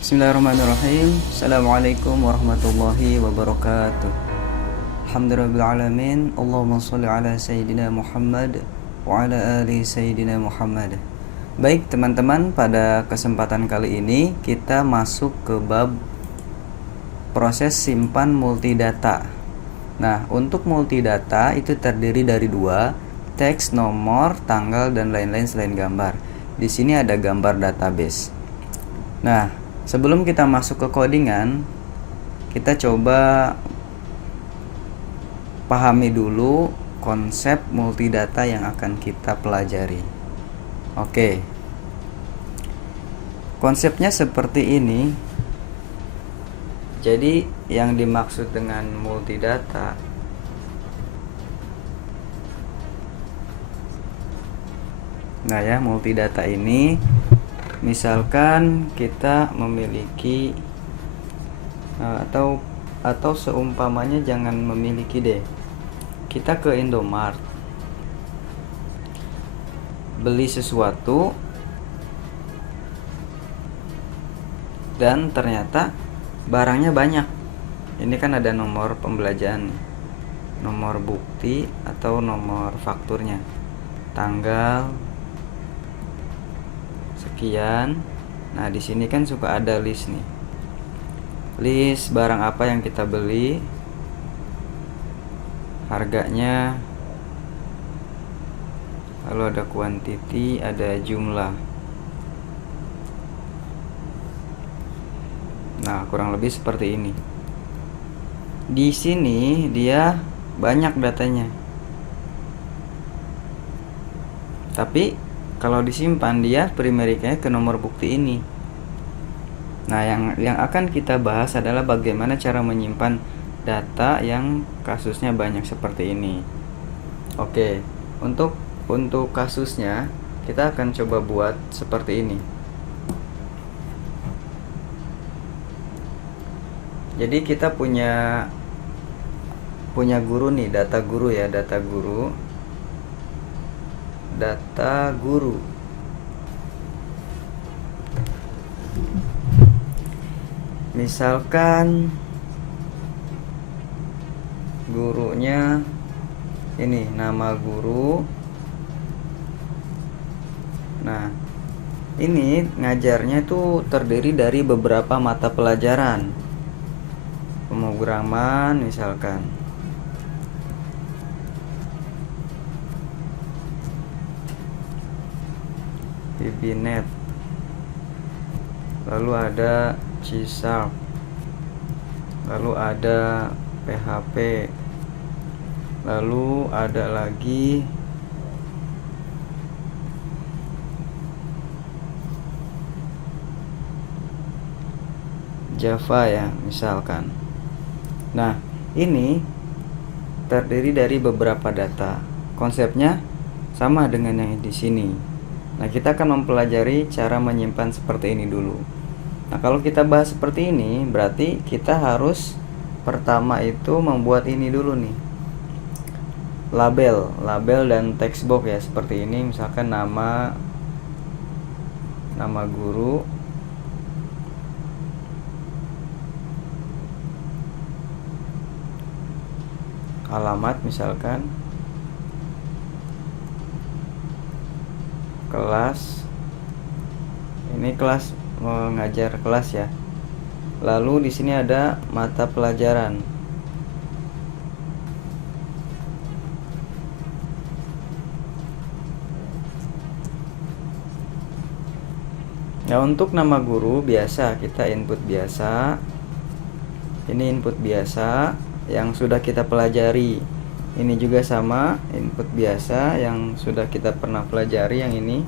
Bismillahirrahmanirrahim. Assalamualaikum warahmatullahi wabarakatuh. Alhamdulillahirrahmanirrahim. Allahumma salli ala Sayyidina Muhammad wa ala ali Sayyidina Muhammad. Baik teman-teman, pada kesempatan kali ini kita masuk ke bab proses simpan multidata. Nah, untuk multidata itu terdiri dari dua, teks, nomor, tanggal, dan lain-lain selain gambar. Di sini ada gambar database. Nah, sebelum kita masuk ke codingan, kita coba pahami dulu konsep multidata yang akan kita pelajari. Oke. Konsepnya seperti ini. Jadi, yang dimaksud dengan multidata multidata ini misalkan kita memiliki atau seumpamanya jangan memiliki deh. Kita ke Indomaret beli sesuatu dan ternyata barangnya banyak. Ini kan ada nomor pembelanjaan, nomor bukti atau nomor fakturnya, tanggal sekian. Nah, di sini kan suka ada list nih. List barang apa yang kita beli, harganya, lalu ada quantity, ada jumlah. Nah, kurang lebih seperti ini. Di sini dia banyak datanya. Tapi kalau disimpan dia primary key ke nomor bukti ini. Nah, yang akan kita bahas adalah bagaimana cara menyimpan data yang kasusnya banyak seperti ini. Oke, untuk kasusnya kita akan coba buat seperti ini. Jadi kita punya guru nih, data guru. Misalkan gurunya ini, nama guru. Nah, ini ngajarnya itu terdiri dari beberapa mata pelajaran. Pemrograman misalkan, VBNet, lalu ada C#, lalu ada PHP, lalu ada lagi Java ya misalkan. Nah, ini terdiri dari beberapa data. Konsepnya sama dengan yang di sini. Nah, kita akan mempelajari cara menyimpan seperti ini dulu. Nah, kalau kita bahas seperti ini, berarti kita harus pertama itu membuat ini dulu nih. Label dan text box ya, seperti ini. Misalkan nama guru, alamat misalkan, kelas, ini kelas, mengajar kelas ya. Lalu di sini ada mata pelajaran. Nah, untuk nama guru biasa kita input biasa. Ini input biasa yang sudah kita pelajari. Ini juga sama, input biasa yang sudah kita pernah pelajari yang ini.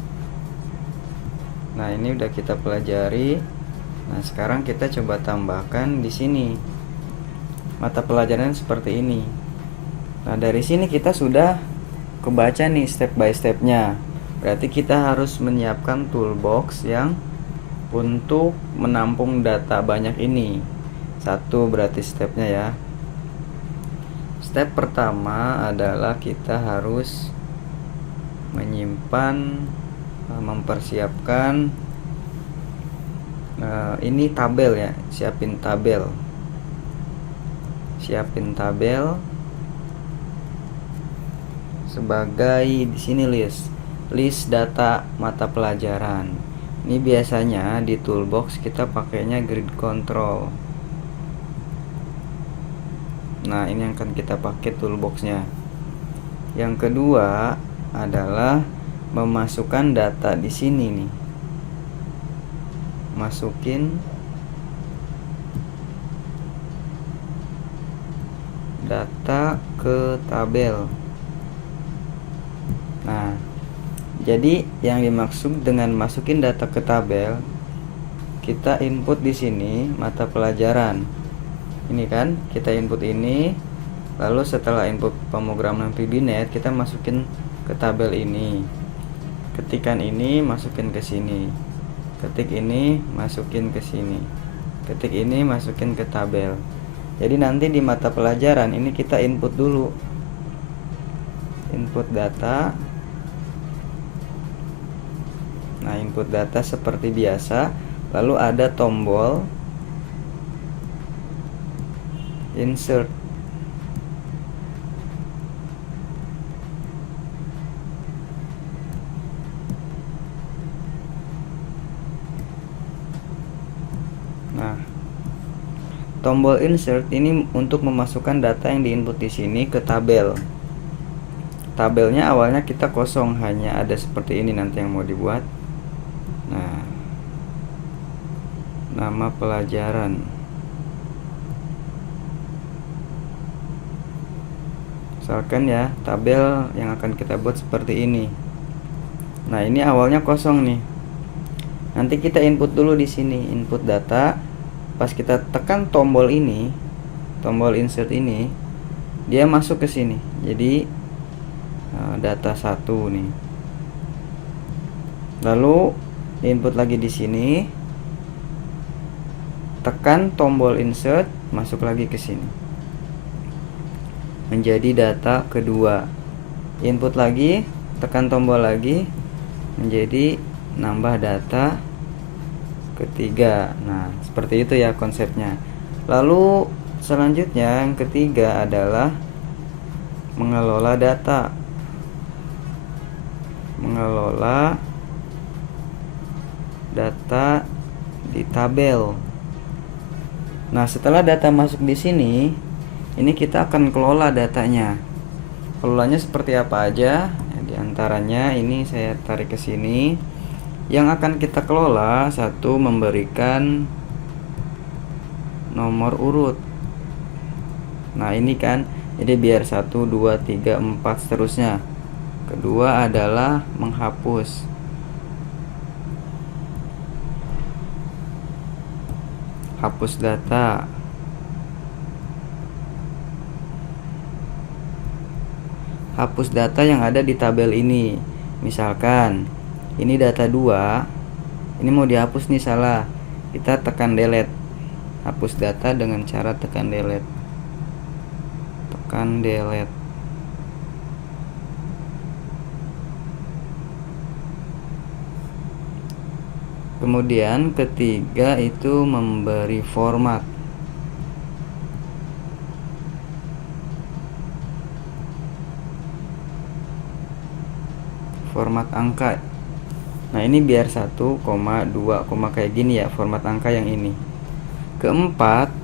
Nah, ini udah kita pelajari. Nah, sekarang kita coba tambahkan di sini mata pelajaran seperti ini. Nah, dari sini kita sudah kebaca nih step by stepnya. Berarti kita harus menyiapkan toolbox yang untuk menampung data banyak ini. Satu berarti stepnya ya. Step pertama adalah kita harus mempersiapkan ini tabel ya, siapin tabel sebagai di sini list data mata pelajaran. Ini biasanya di toolbox kita pakainya grid control. Nah, ini yang akan kita pakai toolboxnya. Yang kedua adalah memasukkan data di sini nih. Masukin data ke tabel. Nah, jadi yang dimaksud dengan masukin data ke tabel, kita input di sini mata pelajaran. Ini kan, kita input ini, lalu setelah input pemrograman VBNet, kita masukin ke tabel ini. Ketikan ini masukin ke sini. Ketik ini masukin ke sini. Ketik ini masukin ke tabel. Jadi nanti di mata pelajaran ini kita input dulu. Input data. Nah, input data seperti biasa, lalu ada tombol insert. Nah, tombol insert ini untuk memasukkan data yang diinput di sini ke tabel. Tabelnya awalnya kita kosong, hanya ada seperti ini nanti yang mau dibuat. Nah, nama pelajaran. Misalkan ya, tabel yang akan kita buat seperti ini. Nah, ini awalnya kosong nih. Nanti kita input dulu di sini, input data. Pas kita tekan tombol ini, tombol insert ini, dia masuk ke sini. Jadi data 1 nih. Lalu input lagi di sini, tekan tombol insert, masuk lagi ke sini, menjadi data kedua. Input lagi, tekan tombol lagi, menjadi nambah data ketiga. Nah, seperti itu ya konsepnya. Lalu selanjutnya yang ketiga adalah mengelola data. Mengelola data di tabel. Nah, setelah data masuk di sini, ini kita akan kelola datanya. Kelolanya seperti apa aja? Ya, di antaranya ini saya tarik ke sini. Yang akan kita kelola, satu, memberikan nomor urut. Nah, ini kan, jadi biar 1, 2, 3, 4 seterusnya. Kedua adalah menghapus. Hapus data. Hapus data yang ada di tabel ini. Misalkan ini data 2, ini mau dihapus nih, salah. Kita tekan delete. Hapus data dengan cara tekan delete. Tekan delete. Kemudian ketiga itu memberi format. Format angka. Nah, ini biar 1, 2, kayak gini ya, format angka yang ini. Keempat,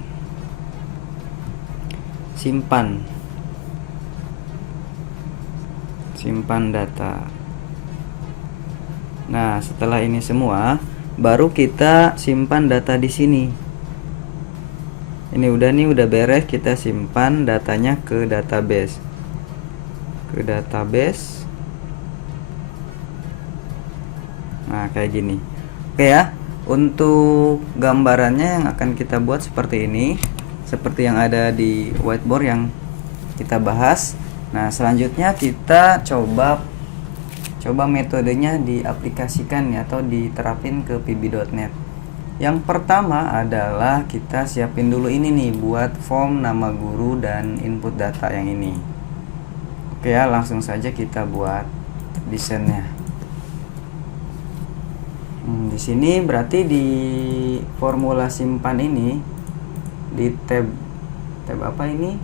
simpan. Simpan data. Nah, setelah ini semua, baru kita simpan data di sini. Ini udah beres, kita simpan datanya ke database. Ke database. Nah, kayak gini. Oke ya. Untuk gambarannya yang akan kita buat seperti ini, seperti yang ada di whiteboard yang kita bahas. Nah, selanjutnya kita coba metodenya diaplikasikan ya, atau diterapin ke pb.net. Yang pertama adalah kita siapin dulu ini nih, buat form nama guru dan input data yang ini. Oke ya, langsung saja kita buat desainnya. Di sini berarti di formula simpan ini di tab apa ini?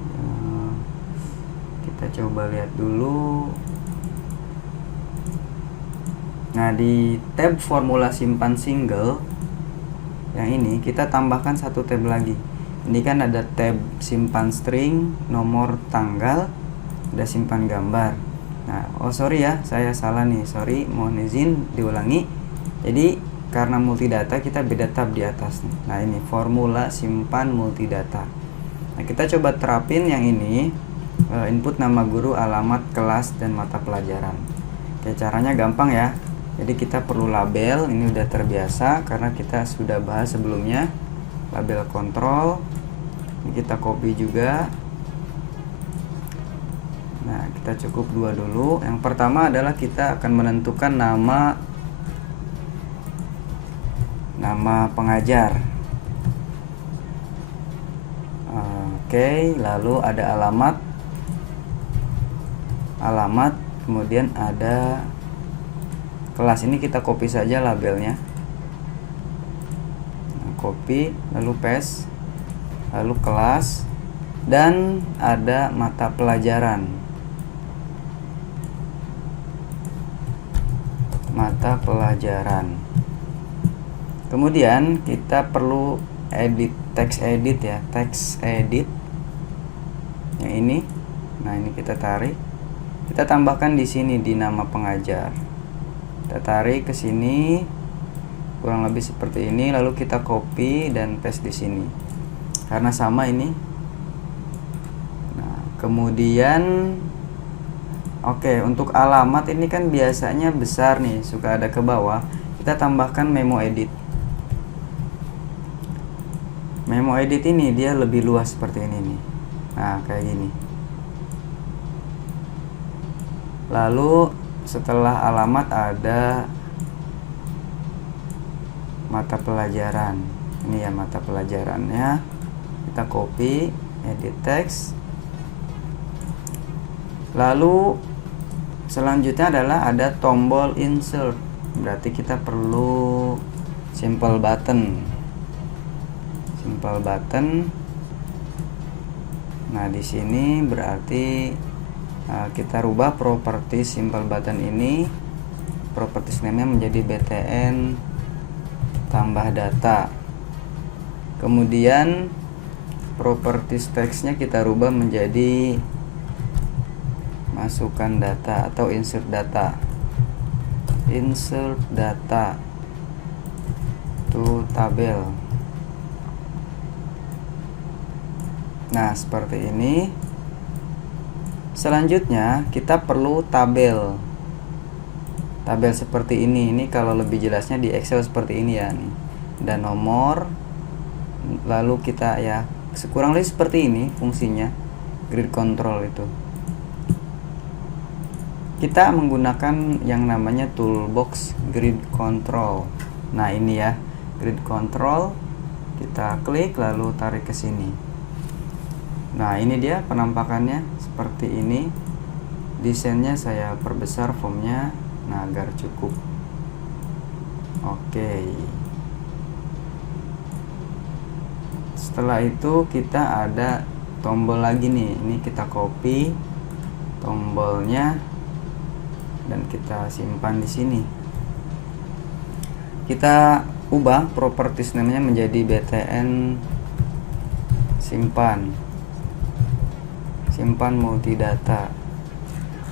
Kita coba lihat dulu. Nah, di tab formula simpan single yang ini kita tambahkan satu tab lagi. Ini kan ada tab simpan string, nomor tanggal, ada simpan gambar. Nah, sorry ya, saya salah nih, sorry, mohon izin diulangi. Jadi karena multidata kita beda tab di atas nih. Nah, ini formula simpan multidata. Nah, kita coba terapin yang ini, input nama guru, alamat, kelas, dan mata pelajaran. Oke, caranya gampang ya. Jadi kita perlu label, ini udah terbiasa karena kita sudah bahas sebelumnya. Label kontrol, ini kita copy juga. Nah, kita cukup 2 dulu. Yang pertama adalah kita akan menentukan nama pengajar. Oke, lalu ada alamat, kemudian ada kelas. Ini kita copy saja labelnya. Nah, copy, lalu paste, lalu kelas, dan ada mata pelajaran. Kemudian kita perlu text edit ya, text edit yang ini. Nah, ini kita tarik, kita tambahkan di sini di nama pengajar. Kita tarik ke sini kurang lebih seperti ini, lalu kita copy dan paste di sini karena sama ini. Nah, kemudian oke, untuk alamat ini kan biasanya besar nih, suka ada ke bawah. Kita tambahkan memo edit. Memo edit ini dia lebih luas seperti ini nih. Nah, kayak gini. Lalu setelah alamat ada mata pelajaran. Ini ya mata pelajarannya. Kita copy, edit text. Lalu selanjutnya adalah ada tombol insert. Berarti kita perlu simple button. Nah, di sini berarti kita rubah properti simple button ini, properties name-nya menjadi btn tambah data. Kemudian properties text-nya kita rubah menjadi masukkan data atau insert data to tabel. Nah, seperti ini. Selanjutnya kita perlu tabel seperti ini. Ini kalau lebih jelasnya di Excel seperti ini ya nih. Dan nomor, lalu kita ya kurang lebih seperti ini fungsinya grid control itu. Kita menggunakan yang namanya toolbox grid control. Nah, ini ya grid control, kita klik lalu tarik ke sini. Nah, ini dia penampakannya seperti ini. Desainnya saya perbesar fontnya, nah agar cukup. Oke. Setelah itu kita ada tombol lagi nih. Ini kita copy tombolnya dan kita simpan di sini. Kita ubah properties namanya menjadi btn simpan multidata.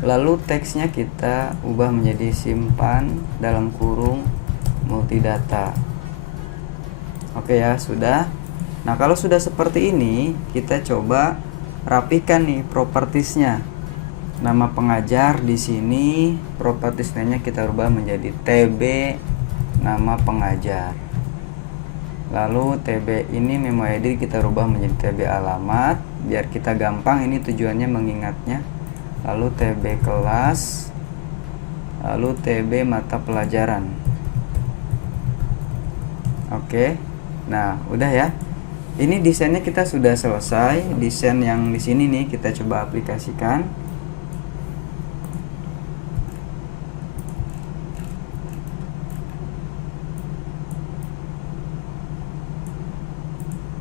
Lalu teksnya kita ubah menjadi simpan dalam kurung multidata. Oke ya, sudah. Nah, kalau sudah seperti ini, kita coba rapikan nih propertiesnya. Nama pengajar di sini, properties name-nya kita rubah menjadi tb nama pengajar. Lalu TB ini memo edit kita rubah menjadi TB alamat, biar kita gampang, ini tujuannya mengingatnya. Lalu TB kelas, lalu TB mata pelajaran. Oke. Nah, udah ya. Ini desainnya kita sudah selesai. Desain yang di sini nih kita coba aplikasikan.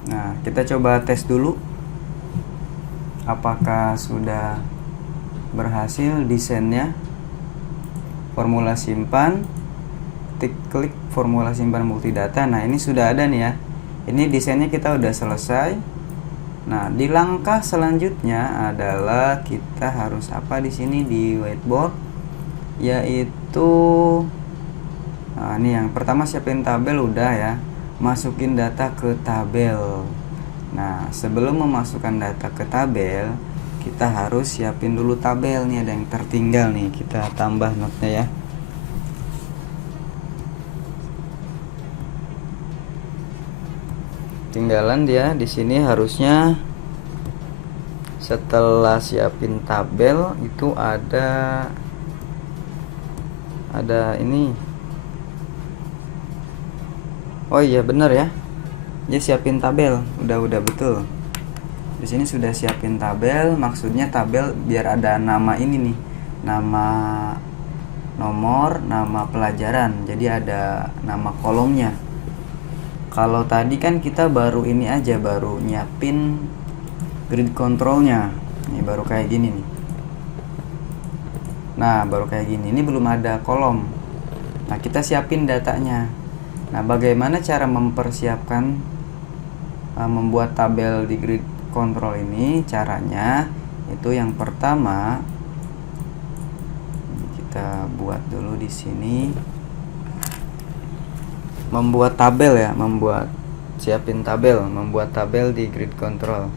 Nah, kita coba tes dulu apakah sudah berhasil desainnya. Formula simpan, klik formula simpan multidata. Nah, ini sudah ada nih ya. Ini desainnya kita udah selesai. Nah, di langkah selanjutnya adalah kita harus apa di sini di whiteboard, yaitu nah, ini yang pertama siapin tabel udah ya. Masukin data ke tabel. Nah, sebelum memasukkan data ke tabel, kita harus siapin dulu tabel. Nih ada yang tertinggal nih, kita tambah notnya ya. Tinggalan dia di sini harusnya setelah siapin tabel itu ada ini. Oh iya bener ya. Dia siapin tabel, udah betul. Di sini sudah siapin tabel, maksudnya tabel biar ada nama ini nih, nama nomor, nama pelajaran. Jadi ada nama kolomnya. Kalau tadi kan kita baru ini aja, baru nyiapin grid controlnya. Ini baru kayak gini nih. Nah, baru kayak gini. Ini belum ada kolom. Nah, kita siapin datanya. Nah, bagaimana cara mempersiapkan membuat tabel di grid control ini? Caranya itu yang pertama kita buat dulu di sini. Membuat tabel ya, siapin tabel, membuat tabel di grid control.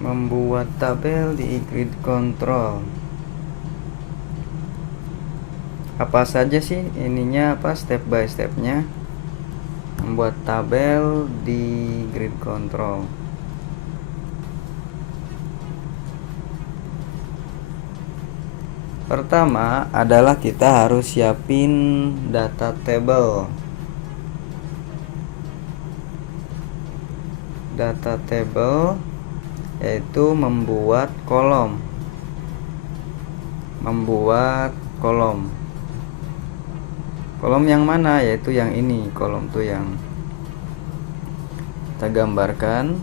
Membuat tabel di grid control. Apa saja sih ininya, apa step by stepnya? Membuat tabel di grid control. Pertama adalah kita harus siapin data table. Data table yaitu membuat kolom. Kolom yang mana? Yaitu yang ini, kolom tuh yang kita gambarkan.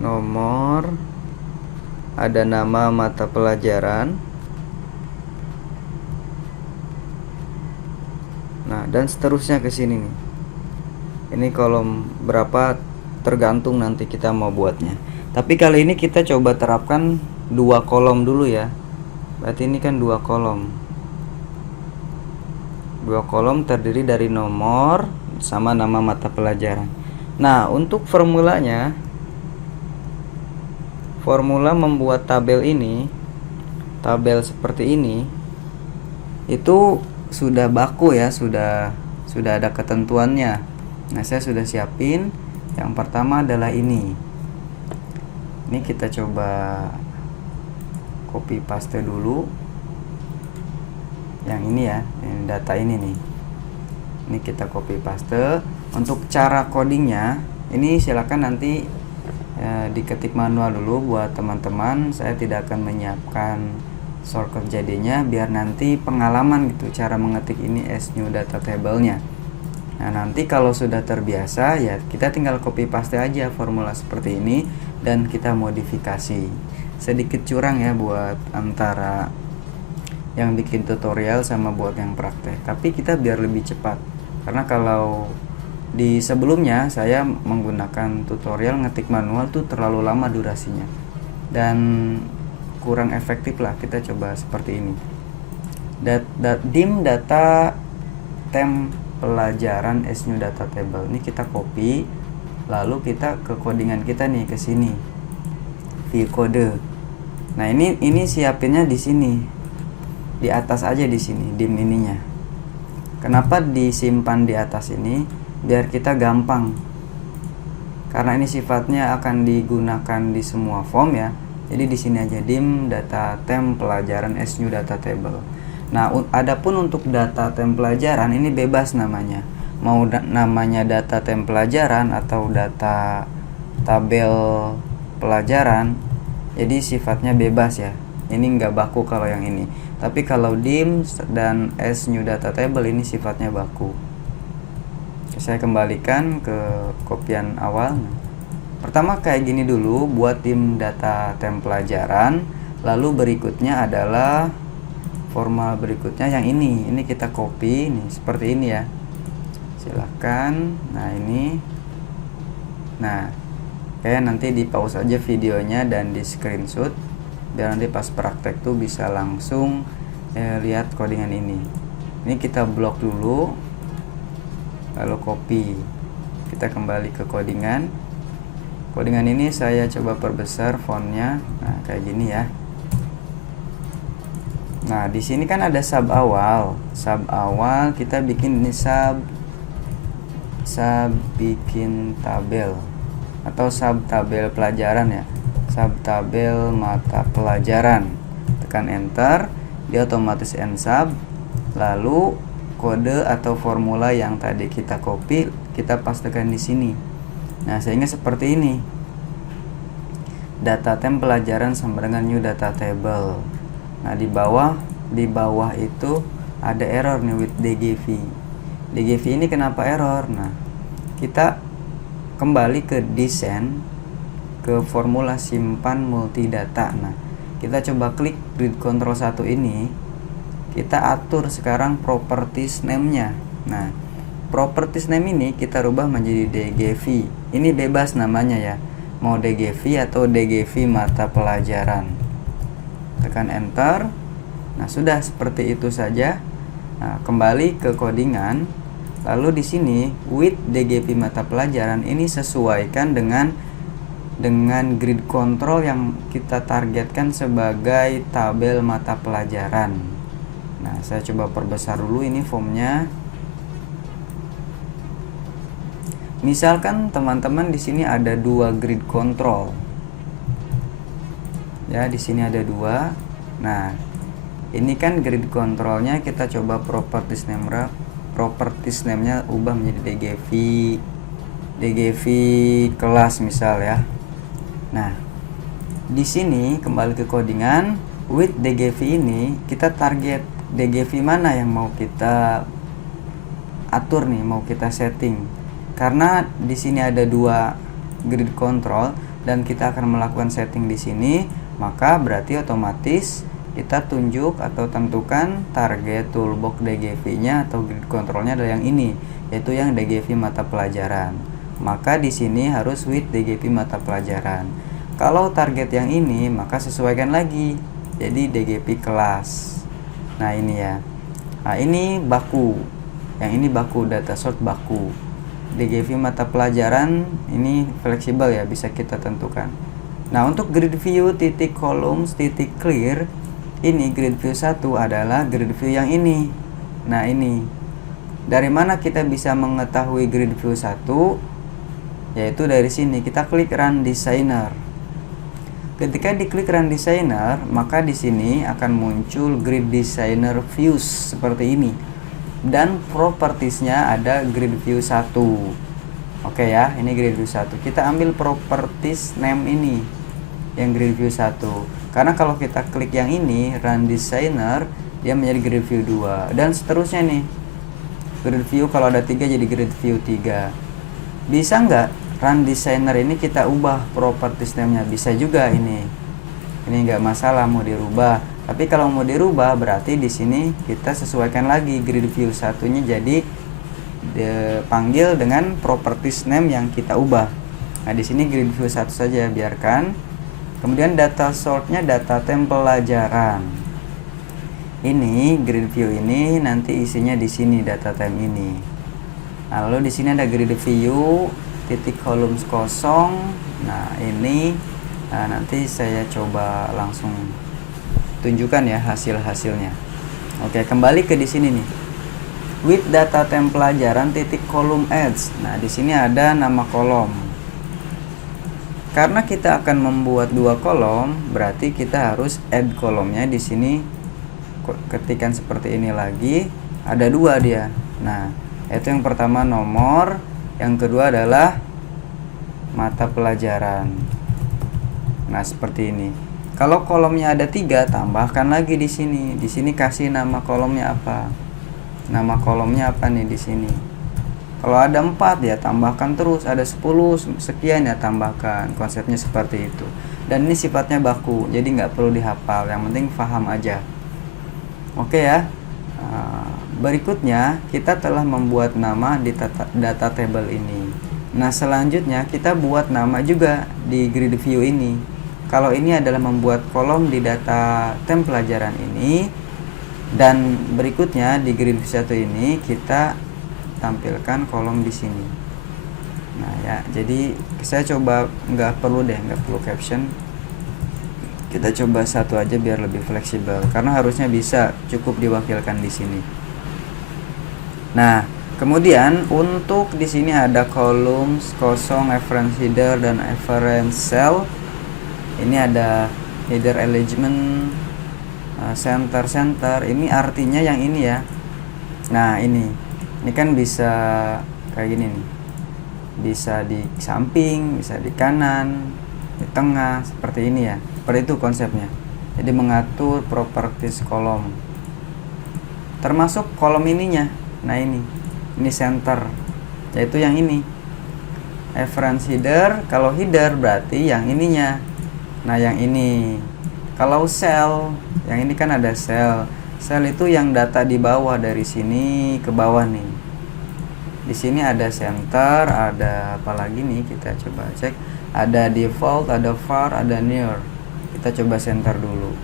Nomor, ada nama mata pelajaran. Nah, dan seterusnya ke sini nih. Ini kolom berapa tergantung nanti kita mau buatnya. Tapi kali ini kita coba terapkan 2 kolom dulu ya. Berarti ini kan 2 kolom. 2 kolom terdiri dari nomor sama nama mata pelajaran. Nah, untuk formulanya, formula membuat tabel ini, tabel seperti ini, itu sudah baku ya, sudah ada ketentuannya. Nah, saya sudah siapin. Yang pertama adalah ini. Ini kita coba copy paste dulu. Yang ini ya, ini data ini nih. Ini kita copy paste. Untuk cara codingnya, ini silakan nanti diketik manual dulu buat teman-teman. Saya tidak akan menyiapkan shortcut jadinya, biar nanti pengalaman gitu cara mengetik ini as new data table-nya. Nah, nanti kalau sudah terbiasa ya kita tinggal copy paste aja formula seperti ini dan kita modifikasi. Sedikit curang ya buat antara yang bikin tutorial sama buat yang praktek, tapi kita biar lebih cepat. Karena kalau di sebelumnya saya menggunakan tutorial ngetik manual tuh terlalu lama durasinya dan kurang efektif lah. Kita coba seperti ini. Dim data temp pelajaran as new data table. Ini kita copy, lalu kita ke codingan kita nih, ke sini view kode. Nah, ini siapinnya di sini, di atas aja di sini dim ininya. Kenapa disimpan di atas ini? Biar kita gampang, karena ini sifatnya akan digunakan di semua form ya. Jadi di sini aja dim data temp pelajaran as new data table. Nah, adapun untuk data temp pelajaran ini bebas namanya. Mau namanya data temp pelajaran atau data tabel pelajaran, jadi sifatnya bebas ya. Ini nggak baku kalau yang ini. Tapi kalau dim dan as new data table ini sifatnya baku. Saya kembalikan ke kopian awal. Pertama kayak gini dulu buat dim data tem pelajaran. Lalu berikutnya adalah formal berikutnya yang ini. Ini kita copy nih seperti ini ya. Silahkan. Nah ini. Nah kayak nanti di pause aja videonya dan di screenshot biar nanti pas praktek tuh bisa langsung lihat codingan ini. Ini kita blok dulu, lalu copy. Kita kembali ke codingan. Codingan ini saya coba perbesar fontnya. Nah kayak gini ya. Nah di sini kan ada sub awal. Sub awal kita bikin ini sub bikin tabel atau sub tabel pelajaran ya. Sub tabel mata pelajaran. Tekan enter, dia otomatis end sub. Lalu kode atau formula yang tadi kita copy kita pastekan di sini. Nah, sehingga seperti ini. Data tem pelajaran sama dengan new data table. Nah, di bawah itu ada error nih with DGV. DGV ini kenapa error? Nah, kita kembali ke desain, ke formula simpan multidata. Nah, kita coba klik grid control 1 ini. Kita atur sekarang properties name-nya. Nah, properties name ini kita rubah menjadi DGV. Ini bebas namanya ya. Mau DGV atau DGV mata pelajaran. Tekan enter. Nah, sudah seperti itu saja. Nah, kembali ke codingan. Lalu di sini with DGV mata pelajaran ini sesuaikan dengan grid control yang kita targetkan sebagai tabel mata pelajaran. Nah, saya coba perbesar dulu ini formnya. Misalkan teman-teman di sini ada 2 grid control. Ya, di sini ada 2. Nah, ini kan grid controlnya kita coba properties name-nya ubah menjadi DGV kelas misal ya. Nah, di sini kembali ke codingan, with DGV ini kita target DGV mana yang mau kita atur nih, mau kita setting. Karena di sini ada 2 grid control dan kita akan melakukan setting di sini, maka berarti otomatis kita tunjuk atau tentukan target toolbox DGV-nya atau grid controlnya adalah yang ini, yaitu yang DGV mata pelajaran. Maka di sini harus with DGV mata pelajaran. Kalau target yang ini, maka sesuaikan lagi jadi DGV kelas. Nah ini ya. Nah ini baku. Yang ini baku, data sort baku. DGV mata pelajaran ini fleksibel ya, bisa kita tentukan. Nah untuk grid view titik columns titik clear, ini grid view 1 adalah grid view yang ini. Nah ini. Dari mana kita bisa mengetahui grid view 1? Yaitu dari sini kita klik Run Designer. Ketika diklik Run Designer, maka di sini akan muncul Grid Designer Views seperti ini. Dan propertiesnya ada Grid View 1. Oke ya, ini Grid View 1. Kita ambil properties name ini, yang Grid View 1. Karena kalau kita klik yang ini, Run Designer, dia menjadi Grid View 2. Dan seterusnya nih. Grid View kalau ada 3 jadi Grid View 3. Bisa nggak Run Designer ini kita ubah properties name-nya? Bisa juga ini. Ini nggak masalah mau dirubah. Tapi kalau mau dirubah berarti di sini kita sesuaikan lagi grid view satunya jadi dipanggil dengan properties name yang kita ubah. Nah, di sini grid view 1 saja biarkan. Kemudian data sortnya data tem pelajaran. Ini grid view ini nanti isinya di sini data tem ini. Nah, lalu di sini ada grid view titik columns kosong. Nah, ini nanti saya coba langsung tunjukkan ya hasilnya. Oke, kembali ke di sini nih. With data tem pelajaran titik column edge. Nah, di sini ada nama kolom. Karena kita akan membuat 2 kolom, berarti kita harus add kolomnya di sini. Ketikan seperti ini lagi, ada 2 dia. Nah, itu yang pertama nomor, yang kedua adalah mata pelajaran. Nah, seperti ini. Kalau kolomnya ada 3, tambahkan lagi di sini. Di sini kasih nama kolomnya apa? Nama kolomnya apa nih di sini? Kalau ada 4 ya tambahkan terus, ada 10 sekian ya tambahkan. Konsepnya seperti itu. Dan ini sifatnya baku, jadi nggak perlu dihafal, yang penting paham aja. Oke ya. Berikutnya kita telah membuat nama di data table ini. Nah, selanjutnya kita buat nama juga di grid view ini. Kalau ini adalah membuat kolom di data tem pelajaran ini, dan berikutnya di grid view 1 ini kita tampilkan kolom di sini. Nah ya, jadi saya coba nggak perlu caption. Kita coba satu aja biar lebih fleksibel, karena harusnya bisa cukup diwakilkan di sini. Nah, kemudian untuk di sini ada kolom kosong, reference header dan reference cell. Ini ada header element, center. Ini artinya yang ini ya. Nah, ini kan bisa kayak gini nih. Bisa di samping, bisa di kanan, di tengah, seperti ini ya. Seperti itu konsepnya. Jadi mengatur properties kolom. Termasuk kolom ininya. Nah, ini center. Yaitu yang ini. Reference header, kalau header berarti yang ininya. Nah, yang ini. Kalau cell, yang ini kan ada cell. Cell itu yang data di bawah, dari sini ke bawah nih. Di sini ada center, ada apa lagi nih, kita coba cek. Ada default, ada var, ada near. Kita coba center dulu.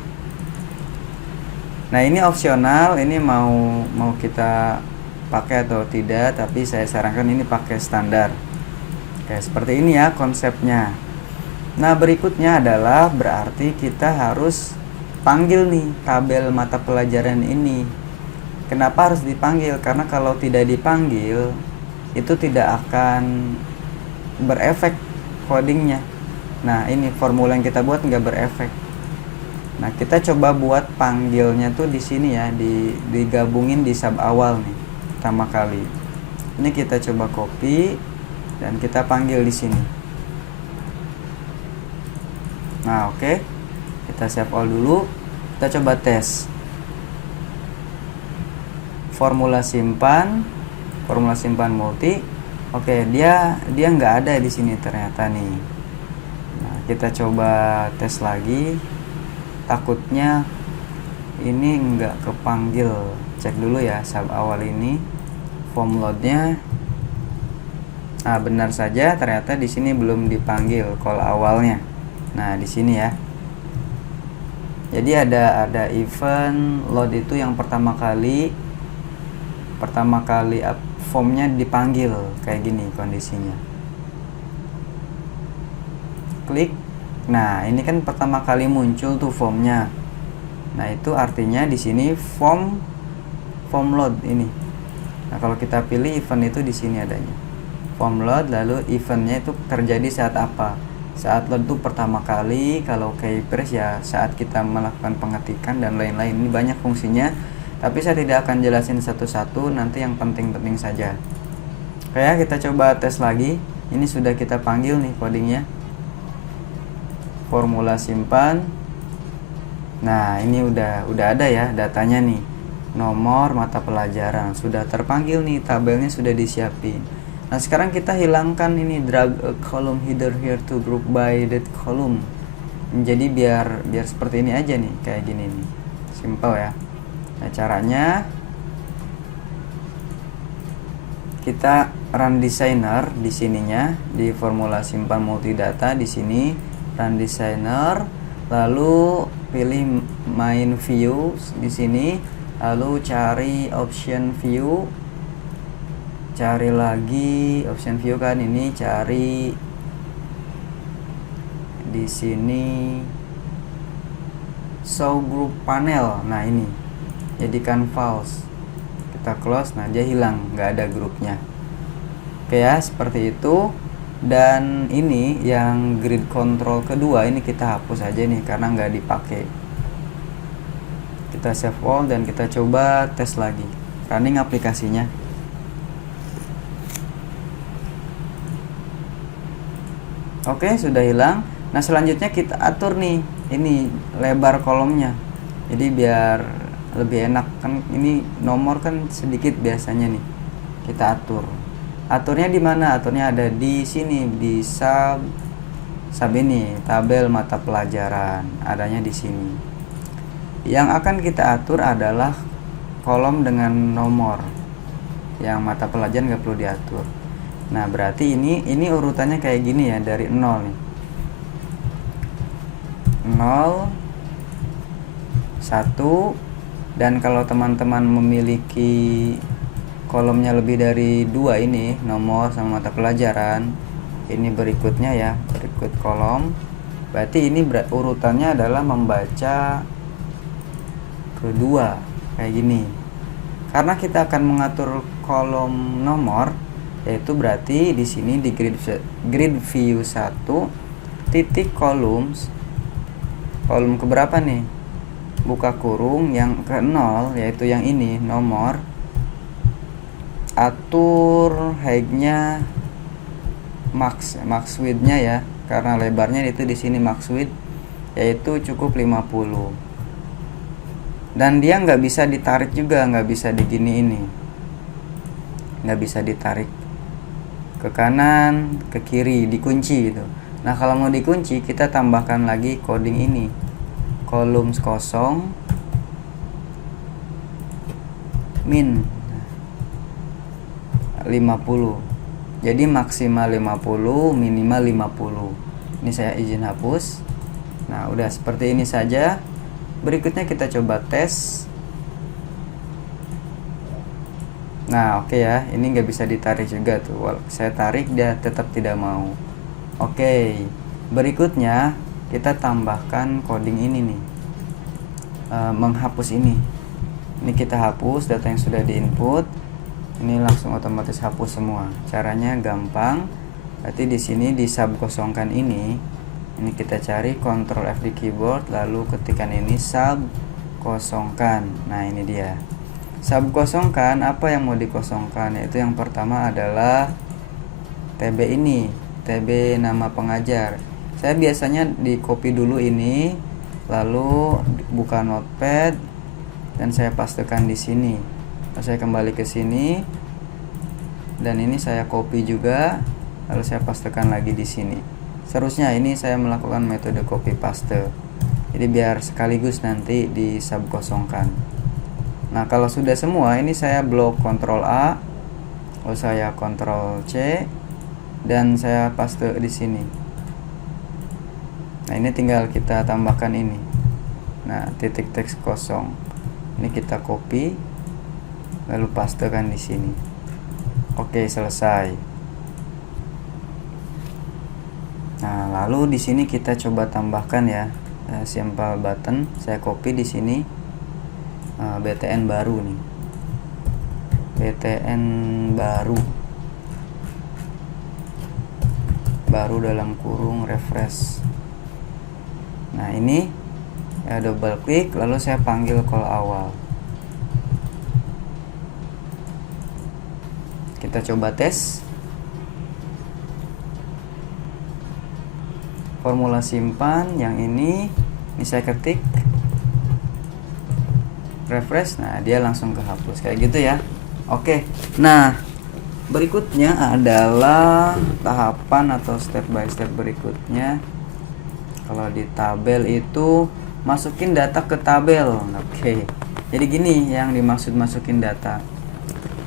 Nah, ini opsional, ini mau kita pakai atau tidak, tapi saya sarankan ini pakai standar. Oke, seperti ini ya konsepnya. Nah, berikutnya adalah berarti kita harus panggil nih tabel mata pelajaran ini. Kenapa harus dipanggil? Karena kalau tidak dipanggil itu tidak akan berefek codingnya. Nah, ini formula yang kita buat nggak berefek. Nah, kita coba buat panggilnya tuh di sini ya, digabungin di sub awal nih pertama kali. Ini kita coba copy dan kita panggil di sini. Nah, oke. Kita save all dulu. Kita coba tes. Formula simpan multi. Oke, dia nggak ada di sini ternyata nih. Nah, kita coba tes lagi. Takutnya ini nggak kepanggil. Cek dulu ya sub awal ini. Form loadnya. Nah, benar saja ternyata di sini belum dipanggil call awalnya. Nah, di sini ya. Jadi ada event load itu yang pertama kali formnya dipanggil kayak gini kondisinya. Klik. Nah, ini kan pertama kali muncul tuh formnya. Nah, itu artinya di sini form load ini. Nah, kalau kita pilih event itu di sini adanya. Form load, lalu eventnya itu terjadi saat apa? Saat load itu pertama kali, kalau keypress ya saat kita melakukan pengetikan dan lain-lain. Ini banyak fungsinya, tapi saya tidak akan jelasin satu-satu, nanti yang penting-penting saja. Oke ya, kita coba tes lagi. Ini sudah kita panggil nih codingnya. Formula simpan. Nah, ini udah ada ya datanya nih. Nomor mata pelajaran sudah terpanggil nih, tabelnya sudah disiapin. Nah, sekarang kita hilangkan ini drag a column header here to group by that column. Jadi biar seperti ini aja nih, kayak gini nih. Simple ya. Nah, caranya kita run designer di sininya, di formula simpan multidata di sini run designer, lalu pilih main view di sini, lalu cari option view. Cari lagi option view kan, ini cari di sini show group panel. Nah, ini jadikan false. Kita close. Nah, dia hilang, nggak ada grupnya. Oke ya, seperti itu. Dan ini yang grid control kedua ini kita hapus aja nih karena nggak dipakai. Kita save all dan kita coba tes lagi running aplikasinya. Oke, sudah hilang. Nah, selanjutnya kita atur nih, ini lebar kolomnya. Jadi biar lebih enak kan, ini nomor kan sedikit biasanya nih. Kita atur. Aturnya di mana? Aturnya ada di sini, di sub ini, tabel mata pelajaran. Adanya di sini. Yang akan kita atur adalah kolom dengan nomor. Yang mata pelajaran nggak perlu diatur. Nah, berarti ini urutannya kayak gini ya, dari 0 nih. 0 1, dan kalau teman-teman memiliki kolomnya lebih dari 2 ini, nomor sama mata pelajaran, ini berikutnya ya, berikut kolom. Berarti ini urutannya adalah membaca kedua kayak gini. Karena kita akan mengatur kolom nomor, yaitu berarti di sini di grid view 1 titik columns, kolom keberapa nih? Buka kurung yang ke-0, yaitu yang ini, nomor. Atur height-nya max width-nya ya, karena lebarnya itu di sini max width, yaitu cukup 50. Dan dia nggak bisa ditarik juga, nggak bisa digini ini, nggak bisa ditarik ke kanan, ke kiri, dikunci gitu. Nah, kalau mau dikunci, kita tambahkan lagi coding ini, columns kosong min 50. Jadi maksimal 50, minimal 50. Ini saya izin hapus. Nah, udah seperti ini saja. Berikutnya kita coba tes. Nah, oke ya, ini nggak bisa ditarik juga tuh. Saya tarik, dia tetap tidak mau. Oke, berikutnya kita tambahkan coding ini nih, menghapus ini. Ini kita hapus data yang sudah diinput. Ini langsung otomatis hapus semua. Caranya gampang. Berarti di sini di sub kosongkan ini kita cari Ctrl F di keyboard, lalu ketikkan ini sub kosongkan. Nah, ini dia. Sub kosongkan, apa yang mau dikosongkan? Yaitu yang pertama adalah TB ini, TB nama pengajar. Saya biasanya di copy dulu ini, lalu buka notepad dan saya pastekan di sini. Lalu saya kembali ke sini dan ini saya copy juga, lalu saya pastekan lagi di sini. Seterusnya ini saya melakukan metode copy paste. Jadi biar sekaligus nanti di sub kosongkan. Nah, kalau sudah semua, ini saya blok Ctrl A, lalu saya Ctrl C, dan saya paste di sini. Nah, ini tinggal kita tambahkan ini. Nah, titik teks kosong. Ini kita copy, lalu pastekan di sini. Oke, selesai. Nah, lalu di sini kita coba tambahkan ya, simple button. Saya copy di sini. BTN baru nih, BTN baru dalam kurung refresh. Nah, ini ya, double klik, lalu saya panggil call awal. Kita coba tes. Formula simpan yang ini saya ketik, refresh. Nah, dia langsung kehapus kayak gitu ya. Oke. Nah, berikutnya adalah tahapan atau step by step berikutnya. Kalau di tabel itu masukin data ke tabel. Oke. Jadi gini yang dimaksud masukin data.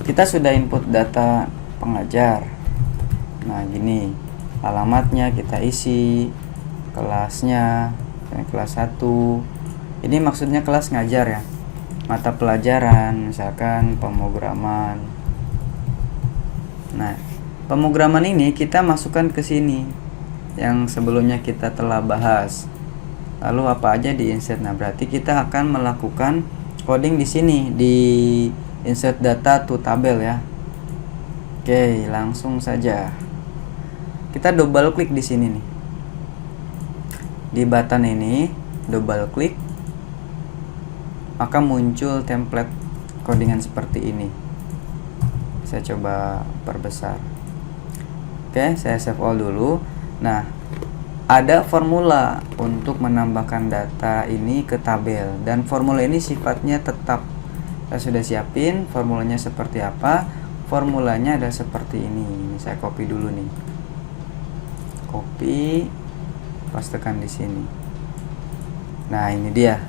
Kita sudah input data pengajar. Nah, gini. Alamatnya kita isi, kelasnya, kelas 1. Ini maksudnya kelas ngajar ya. Mata pelajaran, misalkan pemrograman. Nah, pemrograman ini kita masukkan ke sini yang sebelumnya kita telah bahas. Lalu apa aja di insert? Nah, berarti kita akan melakukan coding di sini di insert data to tabel ya. Oke, langsung saja. Kita double klik di sini nih. Di button ini double klik, maka muncul template codingan seperti ini. Saya coba perbesar. Oke, saya save all dulu. Nah, ada formula untuk menambahkan data ini ke tabel, dan formula ini sifatnya tetap. Saya sudah siapin formulanya seperti apa. Formulanya ada seperti ini. Ini saya copy dulu nih. Copy, pastekan di sini. Nah, ini dia.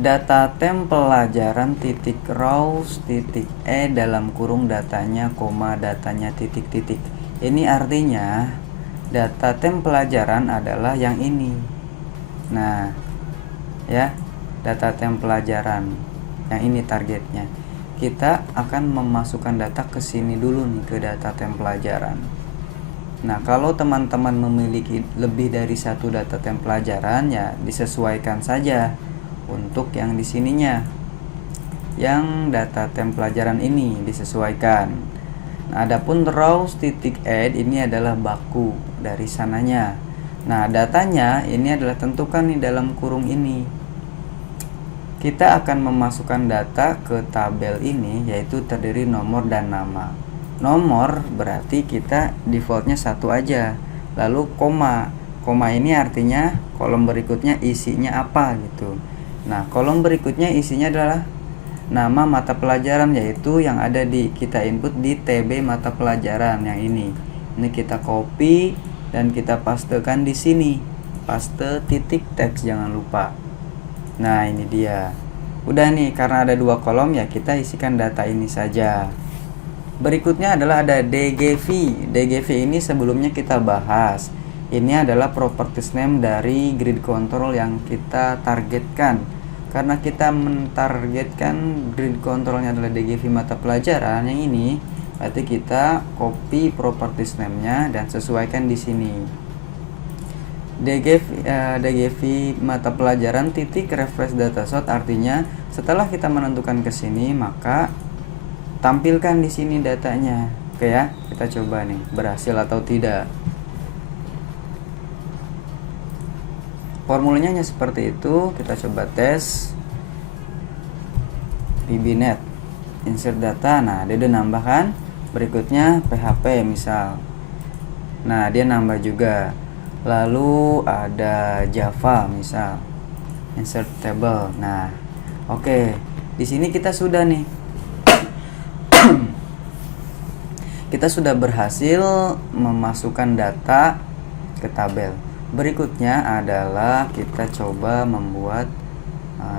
Data tem pelajaran titik rows titik dalam kurung datanya koma datanya titik titik. Ini artinya data tem pelajaran adalah yang ini. Nah, ya, data tem pelajaran yang ini targetnya. Kita akan memasukkan data ke sini dulu nih, ke data tem pelajaran. Nah, kalau teman-teman memiliki lebih dari satu data tem pelajaran, ya disesuaikan saja untuk yang di sininya. Yang data tem pelajaran ini disesuaikan. Nah, adapun rows titik add ini adalah baku dari sananya. Nah, datanya ini adalah tentukan di dalam kurung ini. Kita akan memasukkan data ke tabel ini, yaitu terdiri nomor dan nama. Nomor berarti kita defaultnya 1 aja. Lalu koma. Koma ini artinya kolom berikutnya isinya apa gitu. Nah, kolom berikutnya isinya adalah nama mata pelajaran, yaitu yang ada di kita input di TB mata pelajaran yang ini. Ini kita copy dan kita pastekan di sini. Paste titik teks, jangan lupa. Nah, ini dia. Udah nih, karena ada 2 kolom ya kita isikan data ini saja. Berikutnya adalah ada DGV. DGV ini sebelumnya kita bahas. Ini adalah properties name dari grid control yang kita targetkan. Karena kita mentargetkan grid controlnya adalah DGV mata pelajaran yang ini, berarti kita copy properties name-nya dan sesuaikan di sini. DGV mata pelajaran titik refresh data sort, artinya setelah kita menentukan ke sini maka tampilkan di sini datanya. Oke ya, kita coba nih berhasil atau tidak. Formulanya hanya seperti itu. Kita coba tes VBNet insert data. Nah, dia udah nambah kan. Berikutnya PHP misal. Nah, dia nambah juga. Lalu ada Java misal insert table. Nah, oke. Di sini kita sudah nih. Kita sudah berhasil memasukkan data ke tabel. Berikutnya adalah kita coba membuat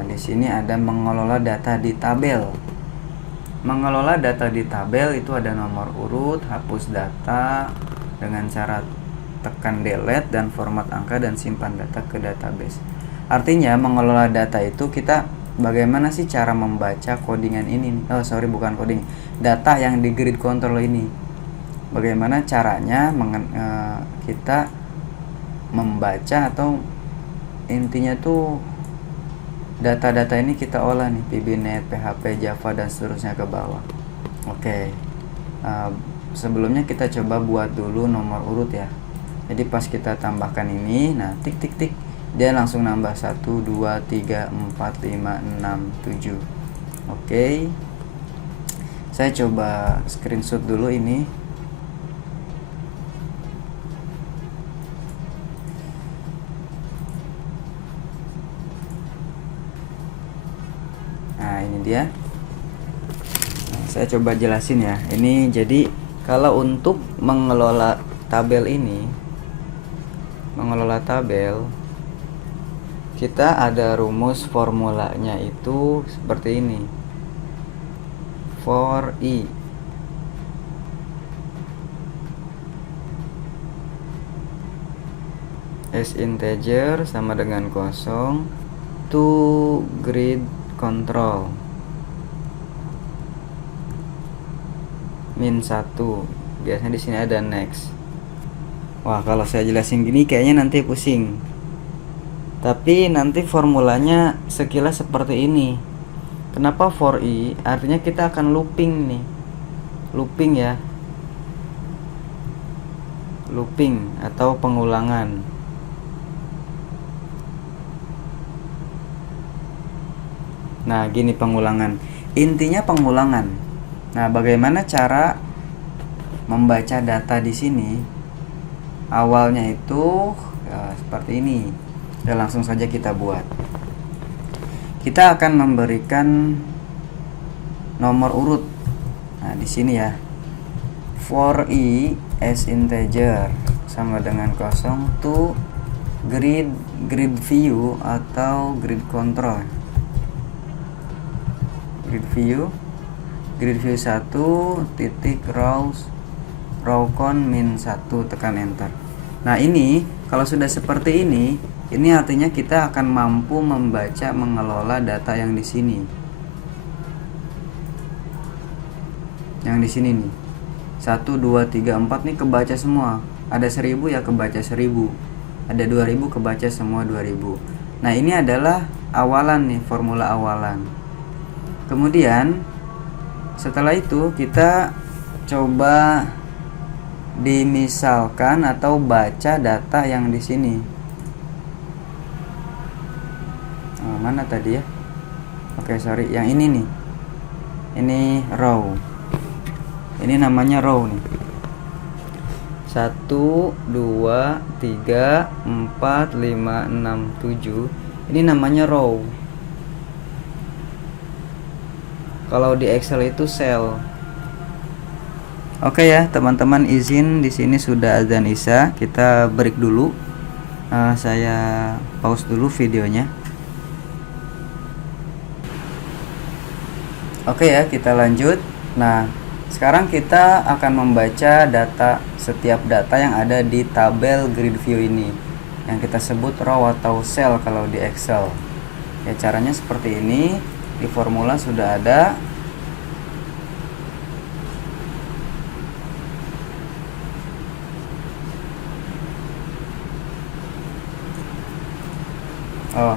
di sini ada mengelola data di tabel. Mengelola data di tabel itu ada nomor urut, hapus data dengan cara tekan delete dan format angka dan simpan data ke database. Artinya mengelola data itu kita bagaimana sih cara membaca codingan ini? Bukan coding, data yang di grid control ini. Bagaimana caranya kita membaca, atau intinya tuh data-data ini kita olah nih, VBNet, PHP, Java dan seterusnya ke bawah. Oke. Sebelumnya kita coba buat dulu nomor urut ya. Jadi pas kita tambahkan ini, nah tik tik tik, dia langsung nambah 1 2 3 4 5 6 7. Oke. Saya coba screenshot dulu ini. Nah, ini dia. Nah, saya coba jelasin ya. Ini jadi kalau untuk mengelola tabel ini, kita ada rumus formulanya itu seperti ini. For i s integer sama dengan 0 to grid control min 1. Biasanya di sini ada next. Wah, kalau saya jelasin gini kayaknya nanti pusing. Tapi nanti formulanya sekilas seperti ini. Kenapa for i? Artinya kita akan looping nih. Looping ya. Looping atau pengulangan. Nah, gini pengulangan. Intinya pengulangan. Nah, bagaimana cara membaca data di sini? awalnya itu ya, seperti ini. Dan langsung saja kita buat. Kita akan memberikan nomor urut. Nah, di sini ya. For i as integer sama dengan 0 to grid view atau grid control. Grid view 1 titik row count min 1, tekan enter. Nah, ini kalau sudah seperti ini artinya kita akan mampu membaca, mengelola data yang di sini. Yang di sini nih. 1 2 3 4 nih kebaca semua. Ada 1000 ya kebaca 1000. Ada 2000 kebaca semua 2000. Nah, ini adalah awalan nih, formula awalan. Kemudian setelah itu kita coba dimisalkan atau baca data yang di sini. Mana tadi ya? Oke, sorry, yang ini nih. Ini row. Ini namanya row nih. 1 2 3 4 5 6 7. Ini namanya row. Kalau di Excel itu cell. Oke ya, teman-teman, izin di sini sudah azan Isya. Kita break dulu. Saya pause dulu videonya. Oke ya, kita lanjut. Nah, sekarang kita akan membaca data, setiap data yang ada di tabel grid view ini, yang kita sebut row atau cell kalau di Excel. Ya, caranya seperti ini. Di formula sudah ada.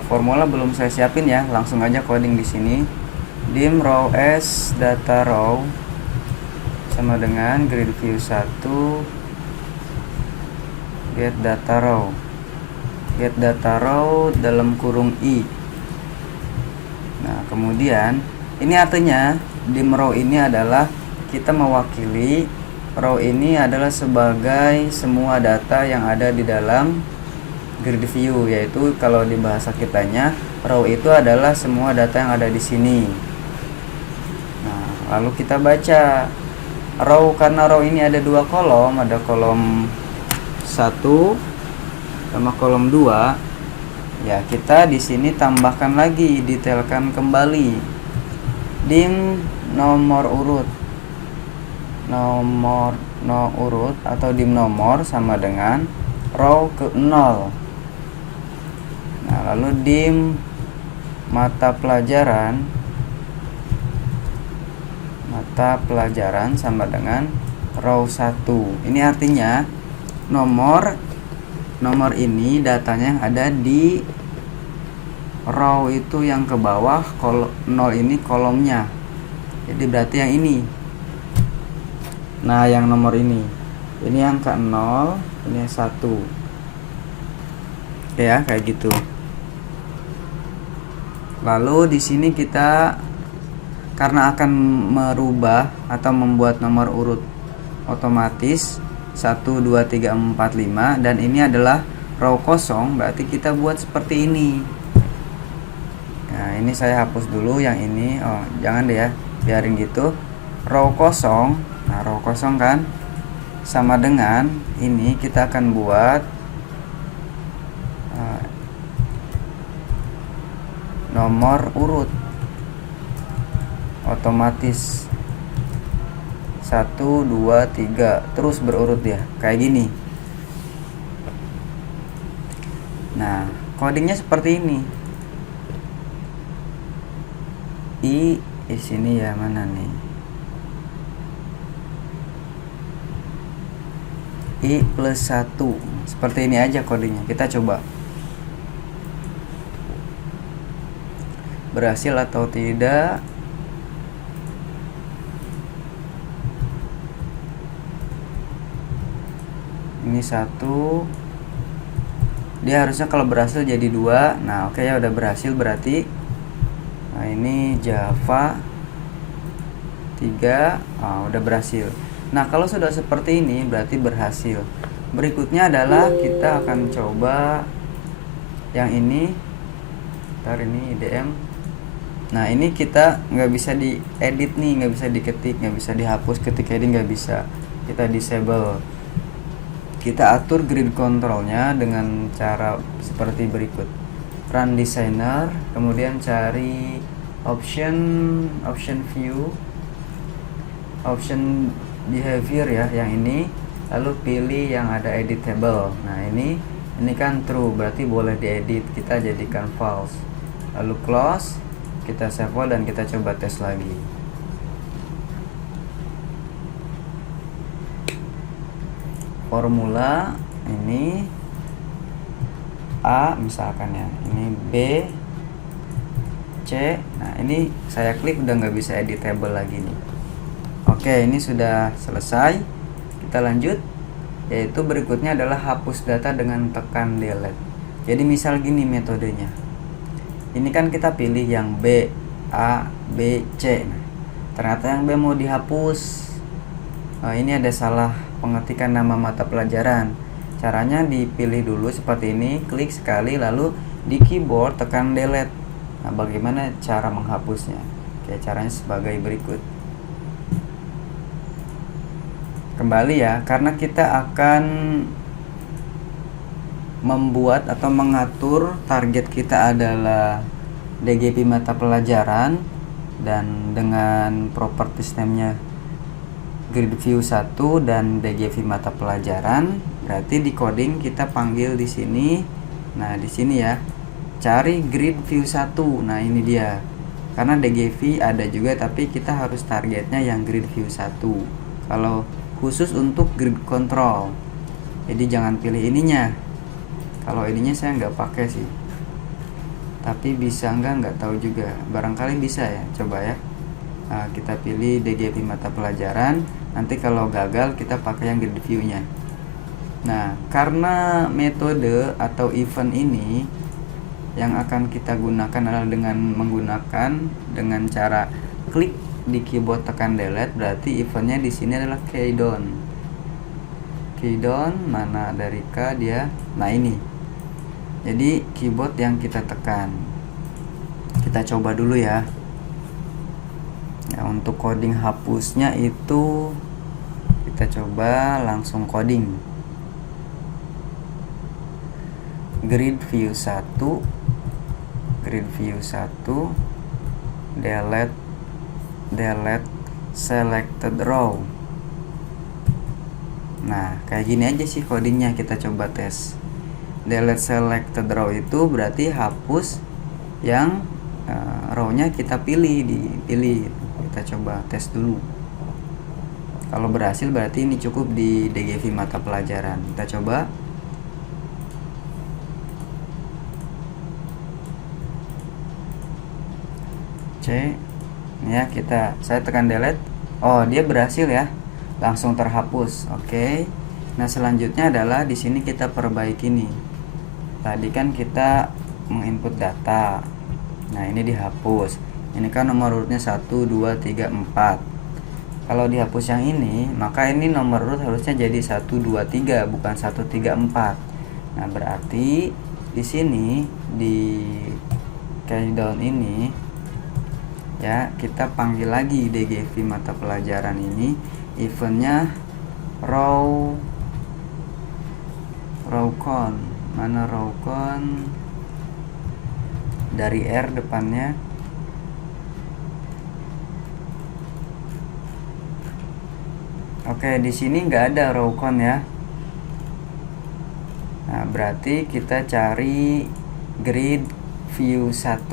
Formula belum saya siapin ya, langsung aja coding di sini. Dim row as data row sama dengan grid view 1 get data row dalam kurung i. Nah, kemudian ini artinya dim row ini adalah kita mewakili row ini adalah sebagai semua data yang ada di dalam grid view, yaitu kalau di bahasa kitanya row itu adalah semua data yang ada di sini. Nah, lalu kita baca row, karena row ini ada dua kolom, ada kolom 1 sama kolom 2. Ya, kita di sini tambahkan lagi, detailkan kembali. Dim nomor urut atau dim nomor sama dengan row ke 0. Nah, lalu dim mata pelajaran sama dengan row 1. Ini artinya nomor ini datanya yang ada di row itu yang ke bawah, 0 ini kolomnya. Jadi berarti yang ini. Nah, yang nomor ini angka 0, ini 1. Ya, kayak gitu. Lalu di sini kita karena akan merubah atau membuat nomor urut otomatis 1 2 3 4 5, dan ini adalah row kosong, berarti kita buat seperti ini. Nah, ini saya hapus dulu yang ini. Jangan deh ya, biarin gitu. Row kosong. Nah, row kosong kan sama dengan ini, kita akan buat nomor urut otomatis 1 2 3 terus berurut ya, kayak gini. Nah, codingnya seperti ini. I di sini ya, mana nih? I plus 1. Seperti ini aja codingnya. Kita coba. Berhasil atau tidak? Ini 1. Dia harusnya kalau berhasil jadi 2. Nah, oke ya, udah berhasil berarti. Nah, ini Java 3. Udah berhasil. Nah, kalau sudah seperti ini berarti berhasil. Berikutnya adalah kita akan coba yang ini. Ntar ini IDM. Nah ini kita nggak bisa diedit nih, nggak bisa diketik, nggak bisa dihapus ketika ini, nggak bisa. Kita disable. Kita atur grid controlnya dengan cara seperti berikut. Run designer, kemudian cari option view, option behavior ya, yang ini, lalu pilih yang ada editable. Nah ini kan true, berarti boleh diedit, kita jadikan false, lalu close, kita save dan kita coba tes lagi. Formula ini A misalkan ya, ini B, C. Nah ini saya klik udah nggak bisa editable lagi nih. Oke, ini sudah selesai. Kita lanjut, yaitu berikutnya adalah hapus data dengan tekan delete. Jadi misal gini metodenya. Ini kan kita pilih yang B, A, B, C. Nah, ternyata yang B mau dihapus. Ini ada salah pengetikan nama mata pelajaran. Caranya dipilih dulu seperti ini, klik sekali, lalu di keyboard tekan delete. Nah, bagaimana cara menghapusnya? Oke, caranya sebagai berikut. Kembali ya, karena kita akan membuat atau mengatur target kita adalah DGP mata pelajaran, dan dengan properties name-nya grid view 1 dan DGV mata pelajaran, berarti di coding kita panggil di sini. Nah, di sini ya, cari grid view 1. Nah, ini dia. Karena DGV ada juga, tapi kita harus targetnya yang grid view 1. Kalau khusus untuk grid control. Jadi jangan pilih ininya. Kalau ininya saya nggak pakai sih. Tapi bisa nggak tahu juga. Barangkali bisa ya, coba ya. Nah, kita pilih DGV mata pelajaran. Nanti kalau gagal kita pakai yang grid view-nya. Nah, karena metode atau event ini yang akan kita gunakan adalah dengan cara klik di keyboard tekan delete, berarti eventnya di sini adalah keydown. Keydown mana dari K dia? Nah, ini. Jadi keyboard yang kita tekan. Kita coba dulu ya. Ya, untuk coding hapusnya itu kita coba langsung coding. Grid view 1 delete selected row. Nah, kayak gini aja sih codingnya, kita coba tes. Delete selected row itu berarti hapus yang row-nya kita dipilih. Kita coba tes dulu. Kalau berhasil berarti ini cukup di DGV mata pelajaran. Kita coba. C. Ya, saya tekan delete. Oh, dia berhasil ya. Langsung terhapus. Oke. Nah, selanjutnya adalah di sini kita perbaiki nih. Tadi kan kita menginput data. Nah, ini dihapus. Ini kan nomor urutnya 1, 2, 3, 4. Kalau dihapus yang ini, maka ini nomor urut harusnya jadi 1, 2, 3, bukan 1, 3, 4. Nah, berarti di sini di keydown ini ya, kita panggil lagi DGV mata pelajaran ini, eventnya row count. Mana row count? Dari R depannya. Oke, di sini nggak ada row count ya. Nah, berarti kita cari grid view 1.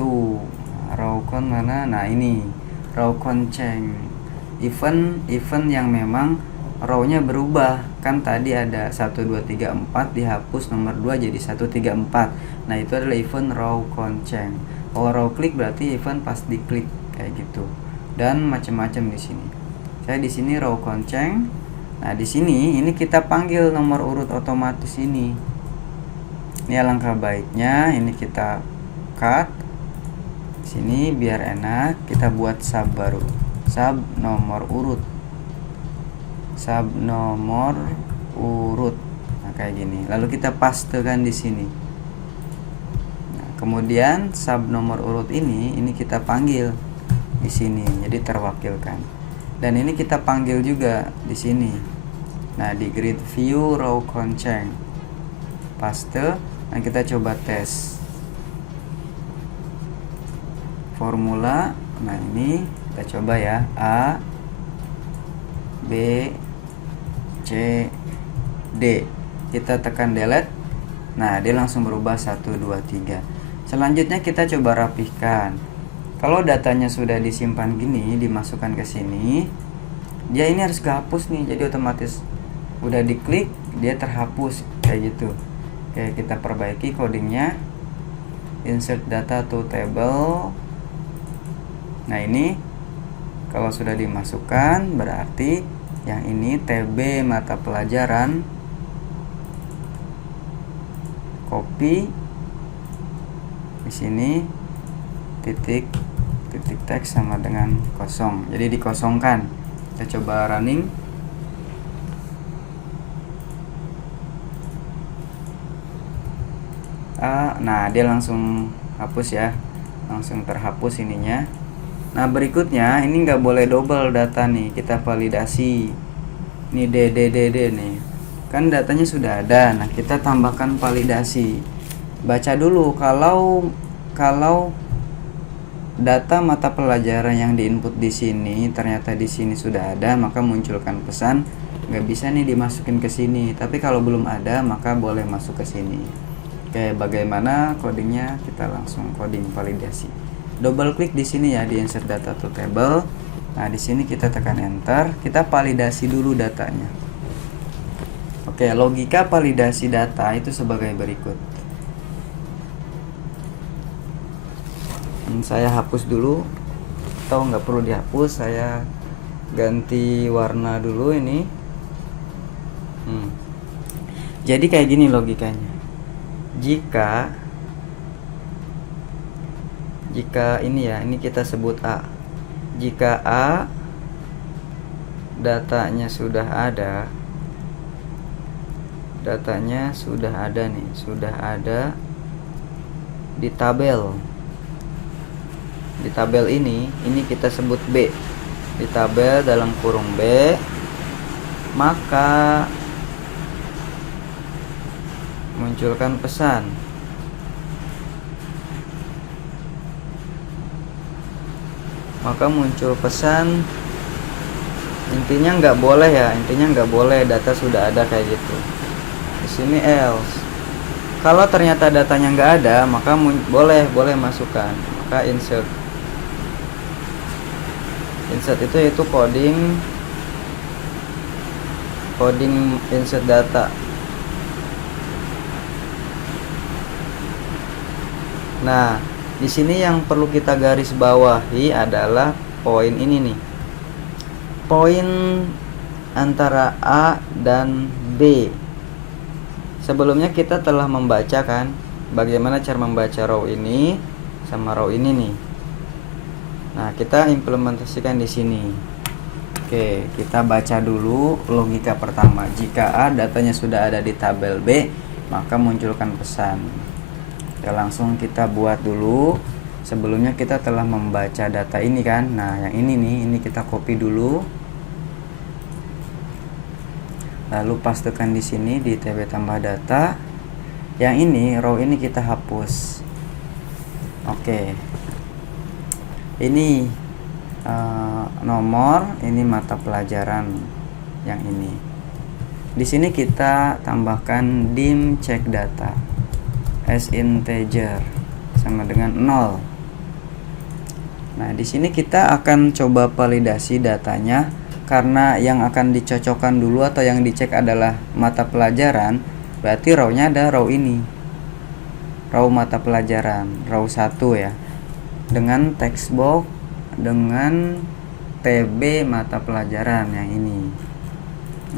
Row count mana? Nah, ini row count change. Event yang memang row-nya berubah. Kan tadi ada 1, 2, 3, 4 dihapus nomor 2 jadi 1, 3, 4. Nah, itu adalah event row count change. Kalau row click berarti event pas diklik kayak gitu. Dan macam-macam di sini. Saya di sini row count change. Nah, di sini ini kita panggil nomor urut otomatis ini. Ini alangkah baiknya ini kita cut. Sini biar enak, kita buat sub baru. Sub nomor urut. Nah, kayak gini. Lalu kita pastekan di sini. Nah, kemudian sub nomor urut ini kita panggil di sini, jadi terwakilkan. Dan ini kita panggil juga di sini. Nah, di grid view row constraint paste. Nah, kita coba tes formula. Nah, ini kita coba ya, A B C D. Kita tekan delete. Nah, dia langsung berubah 1 2 3. Selanjutnya kita coba rapihkan. Kalau datanya sudah disimpan gini, dimasukkan ke sini, dia ini harus kehapus nih. Jadi otomatis udah diklik dia terhapus kayak gitu. Oke, kita perbaiki codingnya. Insert data to table. Nah, ini kalau sudah dimasukkan berarti yang ini TB mata pelajaran, copy di sini titik teks sama dengan kosong, jadi dikosongkan. Kita coba running. Nah, dia langsung hapus ya, langsung terhapus ininya. Nah, berikutnya ini nggak boleh double data nih, kita validasi. Ini DDDD nih, kan datanya sudah ada. Nah, kita tambahkan validasi. Baca dulu, kalau data mata pelajaran yang diinput di sini ternyata di sini sudah ada, maka munculkan pesan nggak bisa nih dimasukin ke sini. Tapi kalau belum ada, maka boleh masuk ke sini. Oke, bagaimana codingnya? Kita langsung coding validasi. Double klik di sini ya, di insert data to table. Nah, di sini kita tekan enter, kita validasi dulu datanya. Oke, logika validasi data itu sebagai berikut. Saya hapus dulu, atau nggak perlu dihapus, saya ganti warna dulu ini. Jadi kayak gini logikanya. Jika ini ya, ini kita sebut A. Jika A datanya sudah ada nih, sudah ada di tabel. Di tabel ini kita sebut B. Di tabel dalam kurung B, maka munculkan pesan. Intinya nggak boleh ya, data sudah ada kayak gitu. Di sini else. Kalau ternyata datanya nggak ada, maka boleh masukkan. Maka insert itu yaitu coding insert data. Nah, di sini yang perlu kita garis bawahi adalah poin ini nih. Poin antara A dan B. Sebelumnya kita telah membacakan bagaimana cara membaca row ini sama row ini nih. Nah, kita implementasikan di sini. Oke, kita baca dulu logika pertama. Jika A datanya sudah ada di tabel B, maka munculkan pesan. Ya, langsung kita buat dulu. Sebelumnya kita telah membaca data ini kan. Nah, yang ini nih, ini kita copy dulu. Lalu pastekan di sini di TB tambah data. Yang ini row ini kita hapus. Oke. Ini nomor, ini mata pelajaran yang ini. Di sini kita tambahkan dim check data as integer sama dengan 0. Nah, di sini kita akan coba validasi datanya, karena yang akan dicocokkan dulu atau yang dicek adalah mata pelajaran. Berarti row-nya ada row ini. Row mata pelajaran, row 1 ya. Dengan text box dengan TB mata pelajaran yang ini.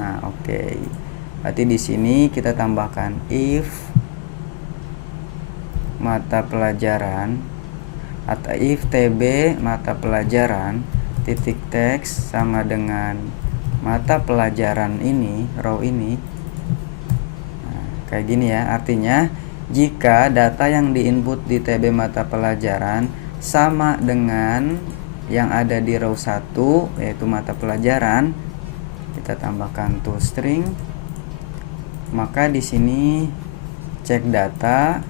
Nah, oke. Berarti di sini kita tambahkan if mata pelajaran atau if TB mata pelajaran titik teks sama dengan mata pelajaran ini, row ini. Nah, Kayak gini ya, artinya jika data yang diinput di TB mata pelajaran sama dengan yang ada di row 1 yaitu mata pelajaran, kita tambahkan toString, maka di sini cek data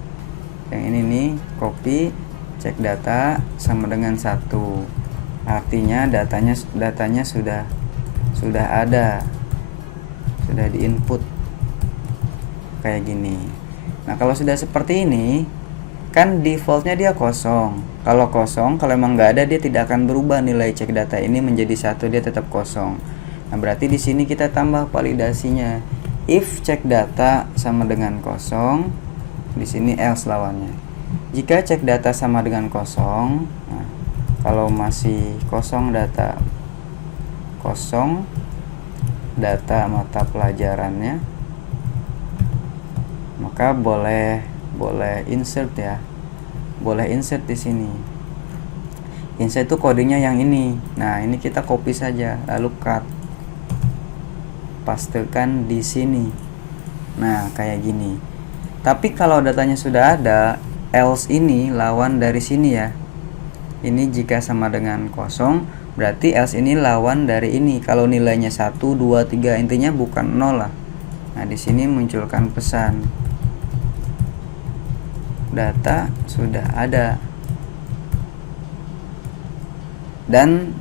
yang ini nih, copy, cek data sama dengan 1. Artinya datanya sudah ada, sudah diinput kayak gini. Nah, kalau sudah seperti ini kan defaultnya dia kosong. Kalau kosong, kalau emang nggak ada, dia tidak akan berubah nilai cek data ini menjadi 1, dia tetap kosong. Nah, berarti di sini kita tambah validasinya. If cek data sama dengan kosong, di sini else lawannya. Jika cek data sama dengan kosong, nah, kalau masih kosong data mata pelajarannya, maka boleh insert ya. Boleh insert di sini. Insert itu kodenya yang ini. Nah, ini kita copy saja lalu cut. Pastekan di sini. Nah, kayak gini. Tapi kalau datanya sudah ada, else ini lawan dari sini ya. Ini jika sama dengan kosong, berarti else ini lawan dari ini. Kalau nilainya 1, 2, 3, intinya bukan 0 lah. Nah, di sini munculkan pesan. Data sudah ada. Dan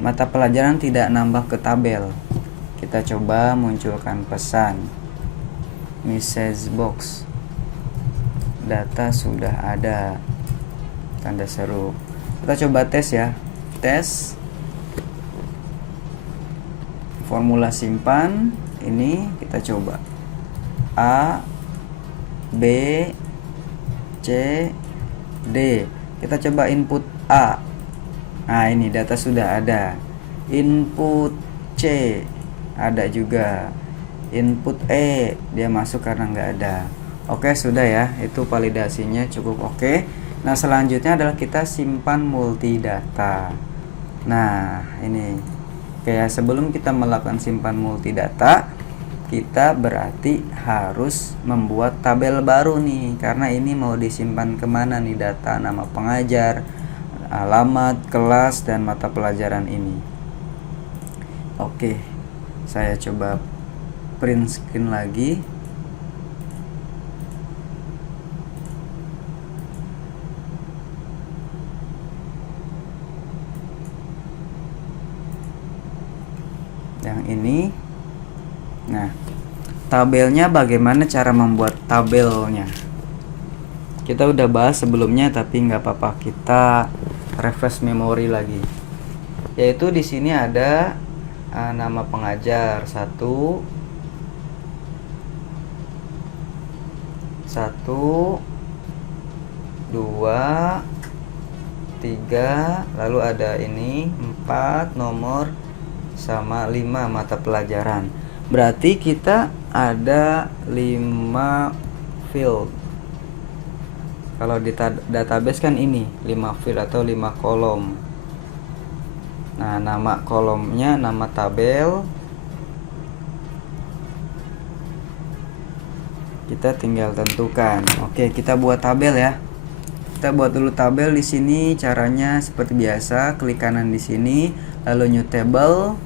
mata pelajaran tidak nambah ke tabel. Kita coba munculkan pesan. Message box. Data sudah ada. Tanda seru. Kita coba tes ya. Tes. Formula simpan. Ini kita coba. A, B, C, D. Kita coba input A. Nah, ini data sudah ada. Input C ada juga. Input E dia masuk karena nggak ada. Oke, sudah ya. Itu validasinya cukup oke. Nah, selanjutnya adalah kita simpan multidata. Nah, ini kayak sebelum kita melakukan simpan multidata, kita berarti harus membuat tabel baru nih, karena ini mau disimpan kemana nih data nama pengajar, alamat, kelas, dan mata pelajaran ini. Oke, saya coba print screen lagi. Yang ini. Nah, tabelnya bagaimana cara membuat tabelnya? Kita udah bahas sebelumnya, tapi nggak apa-apa, kita refresh memori lagi. Yaitu di sini ada nama pengajar 1, 2, 3, lalu ada ini 4, nomor, sama 5 mata pelajaran. Berarti kita ada 5 field. Kalau di database kan ini 5 field atau 5 kolom. Nah, nama kolomnya nama tabel. Kita tinggal tentukan. Oke, kita buat tabel ya. Kita buat dulu tabel di sini. Caranya seperti biasa, klik kanan di sini, lalu new table.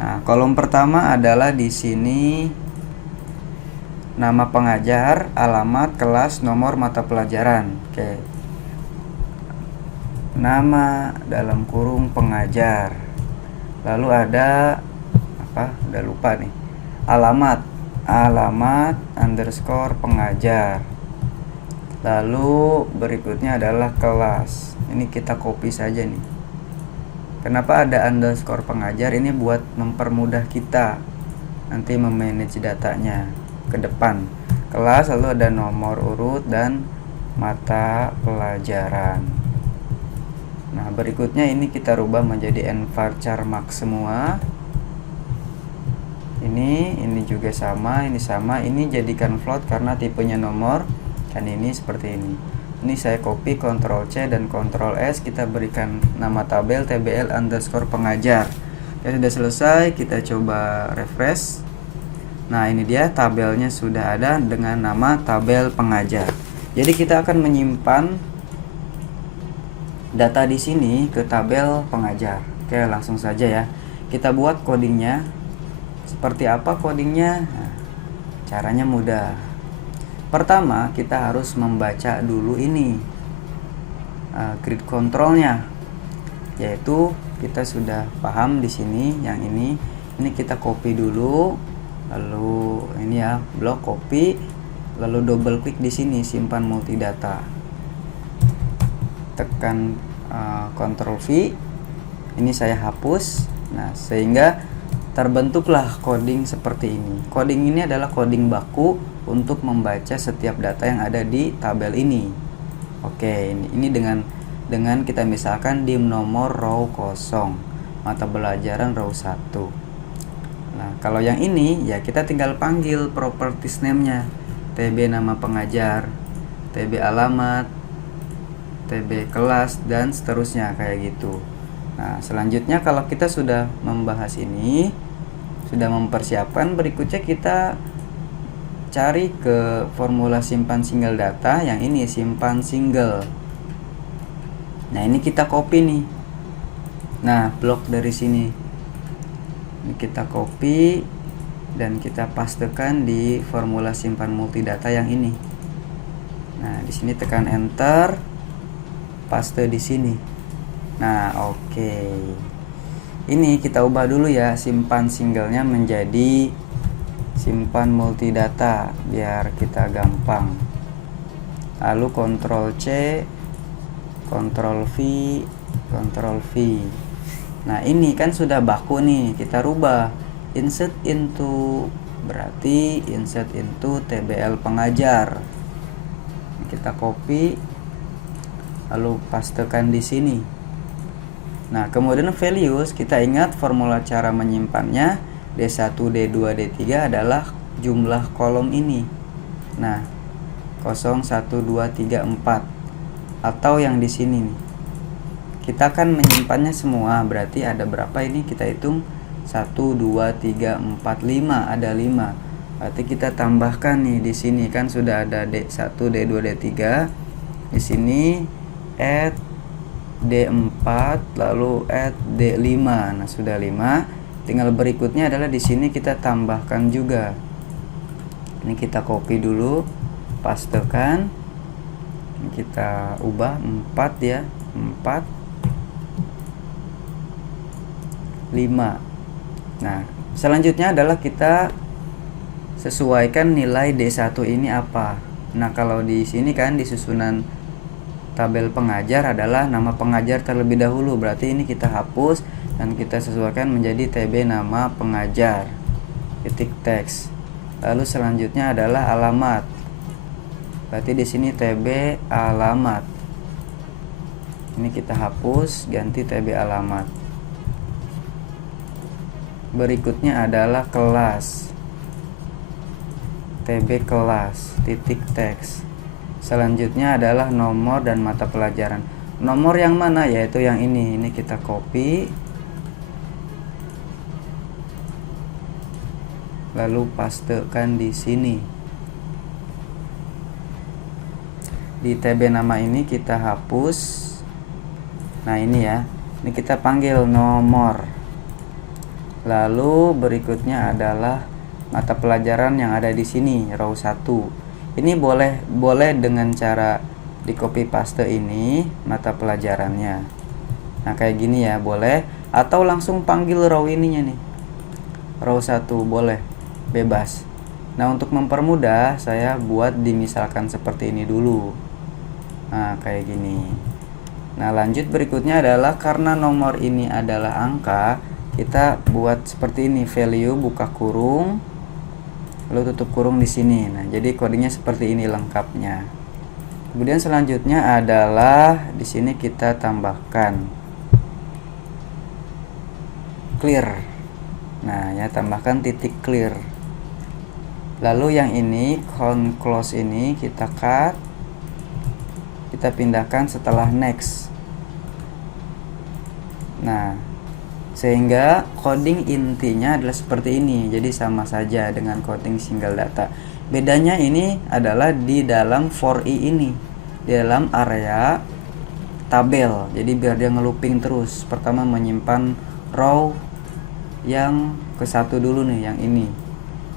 Nah, kolom pertama adalah di sini nama pengajar, alamat, kelas, nomor mata pelajaran. Oke. Nama dalam kurung pengajar. Lalu ada apa? Udah lupa nih. Alamat underscore pengajar. Lalu berikutnya adalah kelas. Ini kita copy saja nih. Kenapa ada underscore pengajar? Ini buat mempermudah kita nanti memanage datanya ke depan. Kelas, lalu ada nomor urut dan mata pelajaran. Nah, berikutnya ini kita rubah menjadi nvarchar max semua. Ini juga sama, ini sama. Ini jadikan float karena tipenya nomor, dan ini seperti ini. Ini saya copy, Ctrl C dan Ctrl S. Kita berikan nama tabel tbl underscore pengajar. Ya, sudah selesai. Kita coba refresh. Nah, ini dia tabelnya sudah ada dengan nama tabel pengajar. Jadi kita akan menyimpan data di sini ke tabel pengajar. Oke, langsung saja ya. Kita buat codingnya. Seperti apa codingnya? Nah, caranya mudah. Pertama, kita harus membaca dulu ini grid controlnya, yaitu kita sudah paham di sini. Yang ini kita copy dulu, lalu ini ya blok copy, lalu double klik di sini simpan multidata, tekan Ctrl V, ini saya hapus. Nah, sehingga terbentuklah coding seperti ini. Coding ini adalah coding baku untuk membaca setiap data yang ada di tabel ini. Oke, ini dengan kita misalkan dim nomor row kosong, mata pelajaran row 1. Nah, kalau yang ini ya kita tinggal panggil properties name-nya, TB nama pengajar, TB alamat, TB kelas, dan seterusnya kayak gitu. Nah, selanjutnya kalau kita sudah membahas ini, sudah mempersiapkan, berikutnya kita cari ke formula simpan single data, yang ini simpan single. Nah, ini kita copy nih. Nah, blok dari sini. Ini kita copy dan kita pastekan di formula simpan multidata yang ini. Nah, di sini tekan enter, paste di sini. Nah, oke. Ini kita ubah dulu ya, simpan singlenya menjadi simpan multidata biar kita gampang. Lalu Ctrl C, Ctrl V, Ctrl V. Nah, ini kan sudah baku nih, kita rubah insert into, berarti insert into TBL pengajar. Kita copy lalu pastekan di sini. Nah, kemudian values, kita ingat formula cara menyimpannya, D1, D2, D3 adalah jumlah kolom ini. Nah, 0, 1, 2, 3, 4. Atau yang di sini nih. Kita akan menyimpannya semua, berarti ada berapa ini? Kita hitung 1, 2, 3, 4, 5, ada 5. Berarti kita tambahkan nih di sini kan sudah ada D1, D2, D3. Di sini add D4 lalu add D5. Nah, sudah 5. Tinggal berikutnya adalah di sini kita tambahkan juga. Ini kita copy dulu, pastekan. Ini kita ubah 4 ya. 4 5. Nah, selanjutnya adalah kita sesuaikan nilai D1 ini apa. Nah, kalau di sini kan di susunan tabel pengajar adalah nama pengajar terlebih dahulu, berarti ini kita hapus dan kita sesuaikan menjadi TB nama pengajar titik teks. Lalu selanjutnya adalah alamat, berarti di sini TB alamat. Ini kita hapus, ganti TB alamat. Berikutnya adalah kelas, TB kelas titik teks. Selanjutnya adalah nomor dan mata pelajaran. Nomor yang mana? Yaitu yang ini. Ini kita copy, lalu pastekan di sini. Di TB nama ini kita hapus. Nah, ini ya. Ini kita panggil nomor. Lalu berikutnya adalah mata pelajaran yang ada di sini, row 1. Ini boleh dengan cara di copy paste ini mata pelajarannya. Nah, kayak gini ya, boleh, atau langsung panggil row ininya nih. Row 1 boleh, bebas. Nah, untuk mempermudah saya buat dimisalkan seperti ini dulu. Nah, kayak gini. Nah, lanjut berikutnya adalah karena nomor ini adalah angka, kita buat seperti ini, value buka kurung lalu tutup kurung di sini. Nah, jadi kodenya seperti ini lengkapnya. Kemudian selanjutnya adalah di sini kita tambahkan clear. Nah, ya, tambahkan titik clear. Lalu yang ini count close ini kita cut. Kita pindahkan setelah next. Nah, Sehingga coding intinya adalah seperti ini. Jadi sama saja dengan coding single data. Bedanya ini adalah di dalam for i ini, di dalam area tabel. Jadi biar dia ngelooping terus. Pertama menyimpan row yang ke satu dulu nih, yang ini.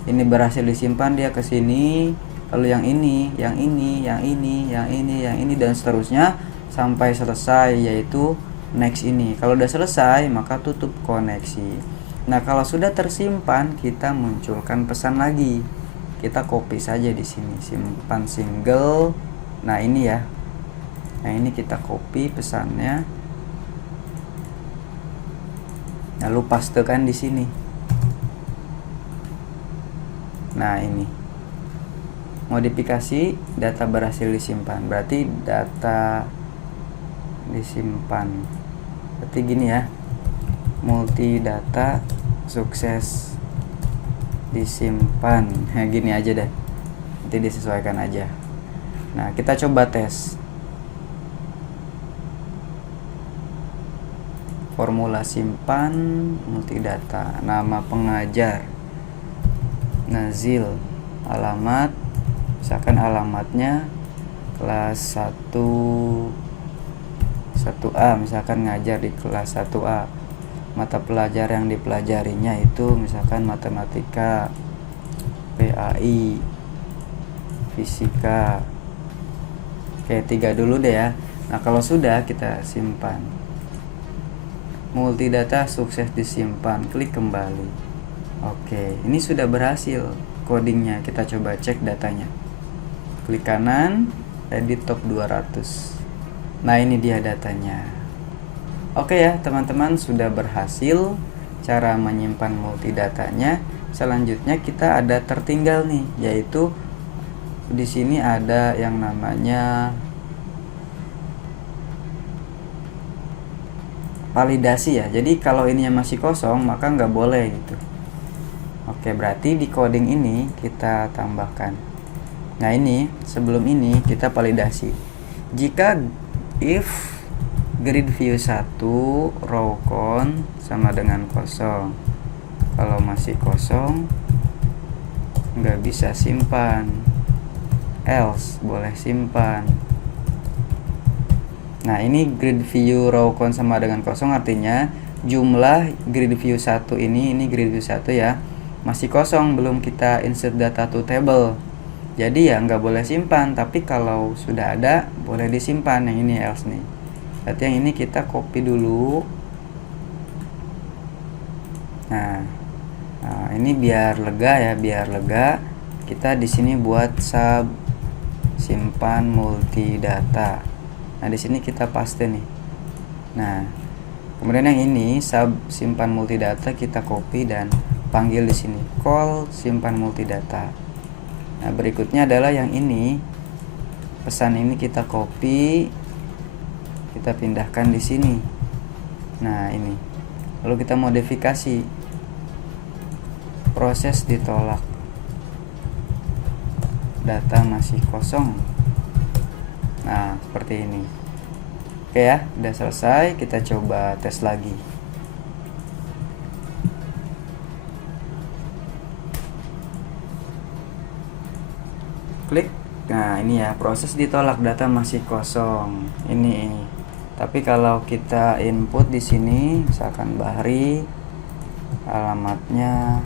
Ini berhasil disimpan, dia ke sini. Lalu yang ini, yang ini, yang ini, yang ini, yang ini, dan seterusnya sampai selesai, yaitu next ini. Kalau udah selesai, maka tutup koneksi. Nah, kalau sudah tersimpan, kita munculkan pesan lagi. Kita copy saja di sini, simpan single. Nah, ini ya. Nah, ini kita copy pesannya. Lalu pastekan di sini. Nah, ini. Modifikasi data berhasil disimpan. Berarti data disimpan. Berarti gini ya, multi data sukses disimpan. Nah, gini aja deh, nanti disesuaikan aja. Nah, kita coba tes formula simpan multi data. Nama pengajar Nazil, alamat misalkan alamatnya kelas 1A, misalkan ngajar di kelas 1A. Mata pelajaran yang dipelajarinya itu misalkan matematika, PAI, fisika. Oke, 3 dulu deh ya. Nah, kalau sudah kita simpan. Multidata sukses disimpan, klik kembali. Oke, ini sudah berhasil codingnya. Kita coba cek datanya. Klik kanan, edit top 200. Nah, ini dia datanya. Oke ya, teman-teman, sudah berhasil cara menyimpan multidatanya. Selanjutnya kita ada tertinggal nih, yaitu di sini ada yang namanya validasi ya. Jadi kalau ininya masih kosong, maka nggak boleh gitu. Oke, berarti di coding ini kita tambahkan. Nah, ini sebelum ini kita validasi. Jika if grid view 1 row count sama dengan kosong, kalau masih kosong nggak bisa simpan, else boleh simpan. Nah, ini grid view row count sama dengan kosong, artinya jumlah grid view 1 ini grid view 1 ya, masih kosong, belum kita insert data to table. Jadi ya nggak boleh simpan, tapi kalau sudah ada boleh disimpan. Yang ini else nih. Berarti yang ini kita copy dulu. Nah, ini biar lega ya, biar lega. Kita di sini buat sub simpan multidata. Nah, di sini kita paste nih. Nah, kemudian yang ini sub simpan multidata kita copy dan panggil di sini call simpan multidata. Nah, berikutnya adalah yang ini, pesan ini kita copy, kita pindahkan di sini. Nah, ini. Lalu kita modifikasi. Proses ditolak. Data masih kosong. Nah, seperti ini. Oke ya, udah selesai. Kita coba tes lagi. Klik. Nah, ini ya, proses ditolak, data masih kosong. Ini. Tapi kalau kita input di sini, misalkan Bahri, alamatnya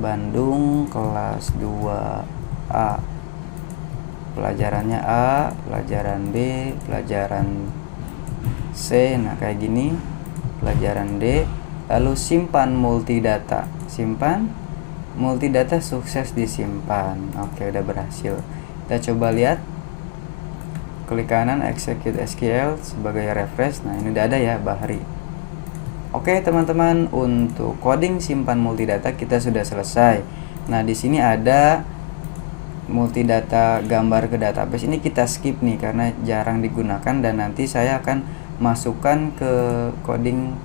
Bandung kelas 2A, pelajarannya A, pelajaran B, pelajaran C. Nah, kayak gini, pelajaran D. Lalu simpan multidata, simpan multidata sukses disimpan. Oke, udah berhasil. Kita coba lihat. Klik kanan execute SQL sebagai refresh. Nah, ini udah ada ya Bahri. Oke, teman-teman, untuk coding simpan multidata kita sudah selesai. Nah, di sini ada multidata gambar ke database. Ini kita skip nih karena jarang digunakan, dan nanti saya akan masukkan ke coding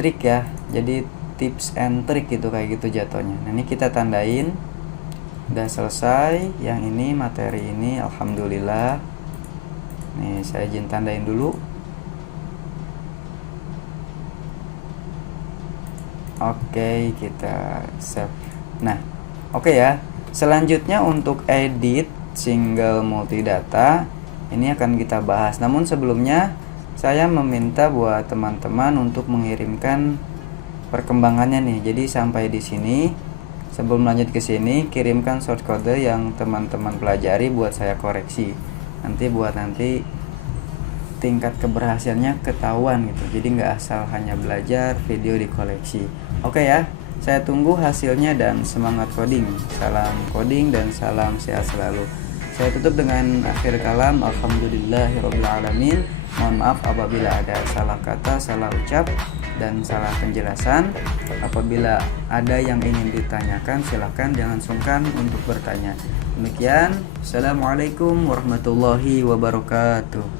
trik ya. Jadi tips and trick gitu, kayak gitu jatuhnya. Nah, ini kita tandain. Udah selesai. Yang ini materi ini, alhamdulillah. Nih, saya izin tandain dulu. Oke, kita save. Nah, oke ya. Selanjutnya untuk edit single multidata ini akan kita bahas. Namun sebelumnya saya meminta buat teman-teman untuk mengirimkan perkembangannya nih. Jadi sampai di sini. Sebelum lanjut ke sini, kirimkan short code yang teman-teman pelajari buat saya koreksi. Nanti tingkat keberhasilannya ketahuan gitu. Jadi nggak asal hanya belajar video di koleksi. Oke ya, saya tunggu hasilnya dan semangat coding. Salam coding dan salam sehat selalu. Saya tutup dengan akhir kalam. Alhamdulillahirobbilalamin. Mohon maaf apabila ada salah kata, salah ucap, dan salah penjelasan. Apabila ada yang ingin ditanyakan, silahkan jangan sungkan untuk bertanya. Demikian, Assalamualaikum warahmatullahi wabarakatuh.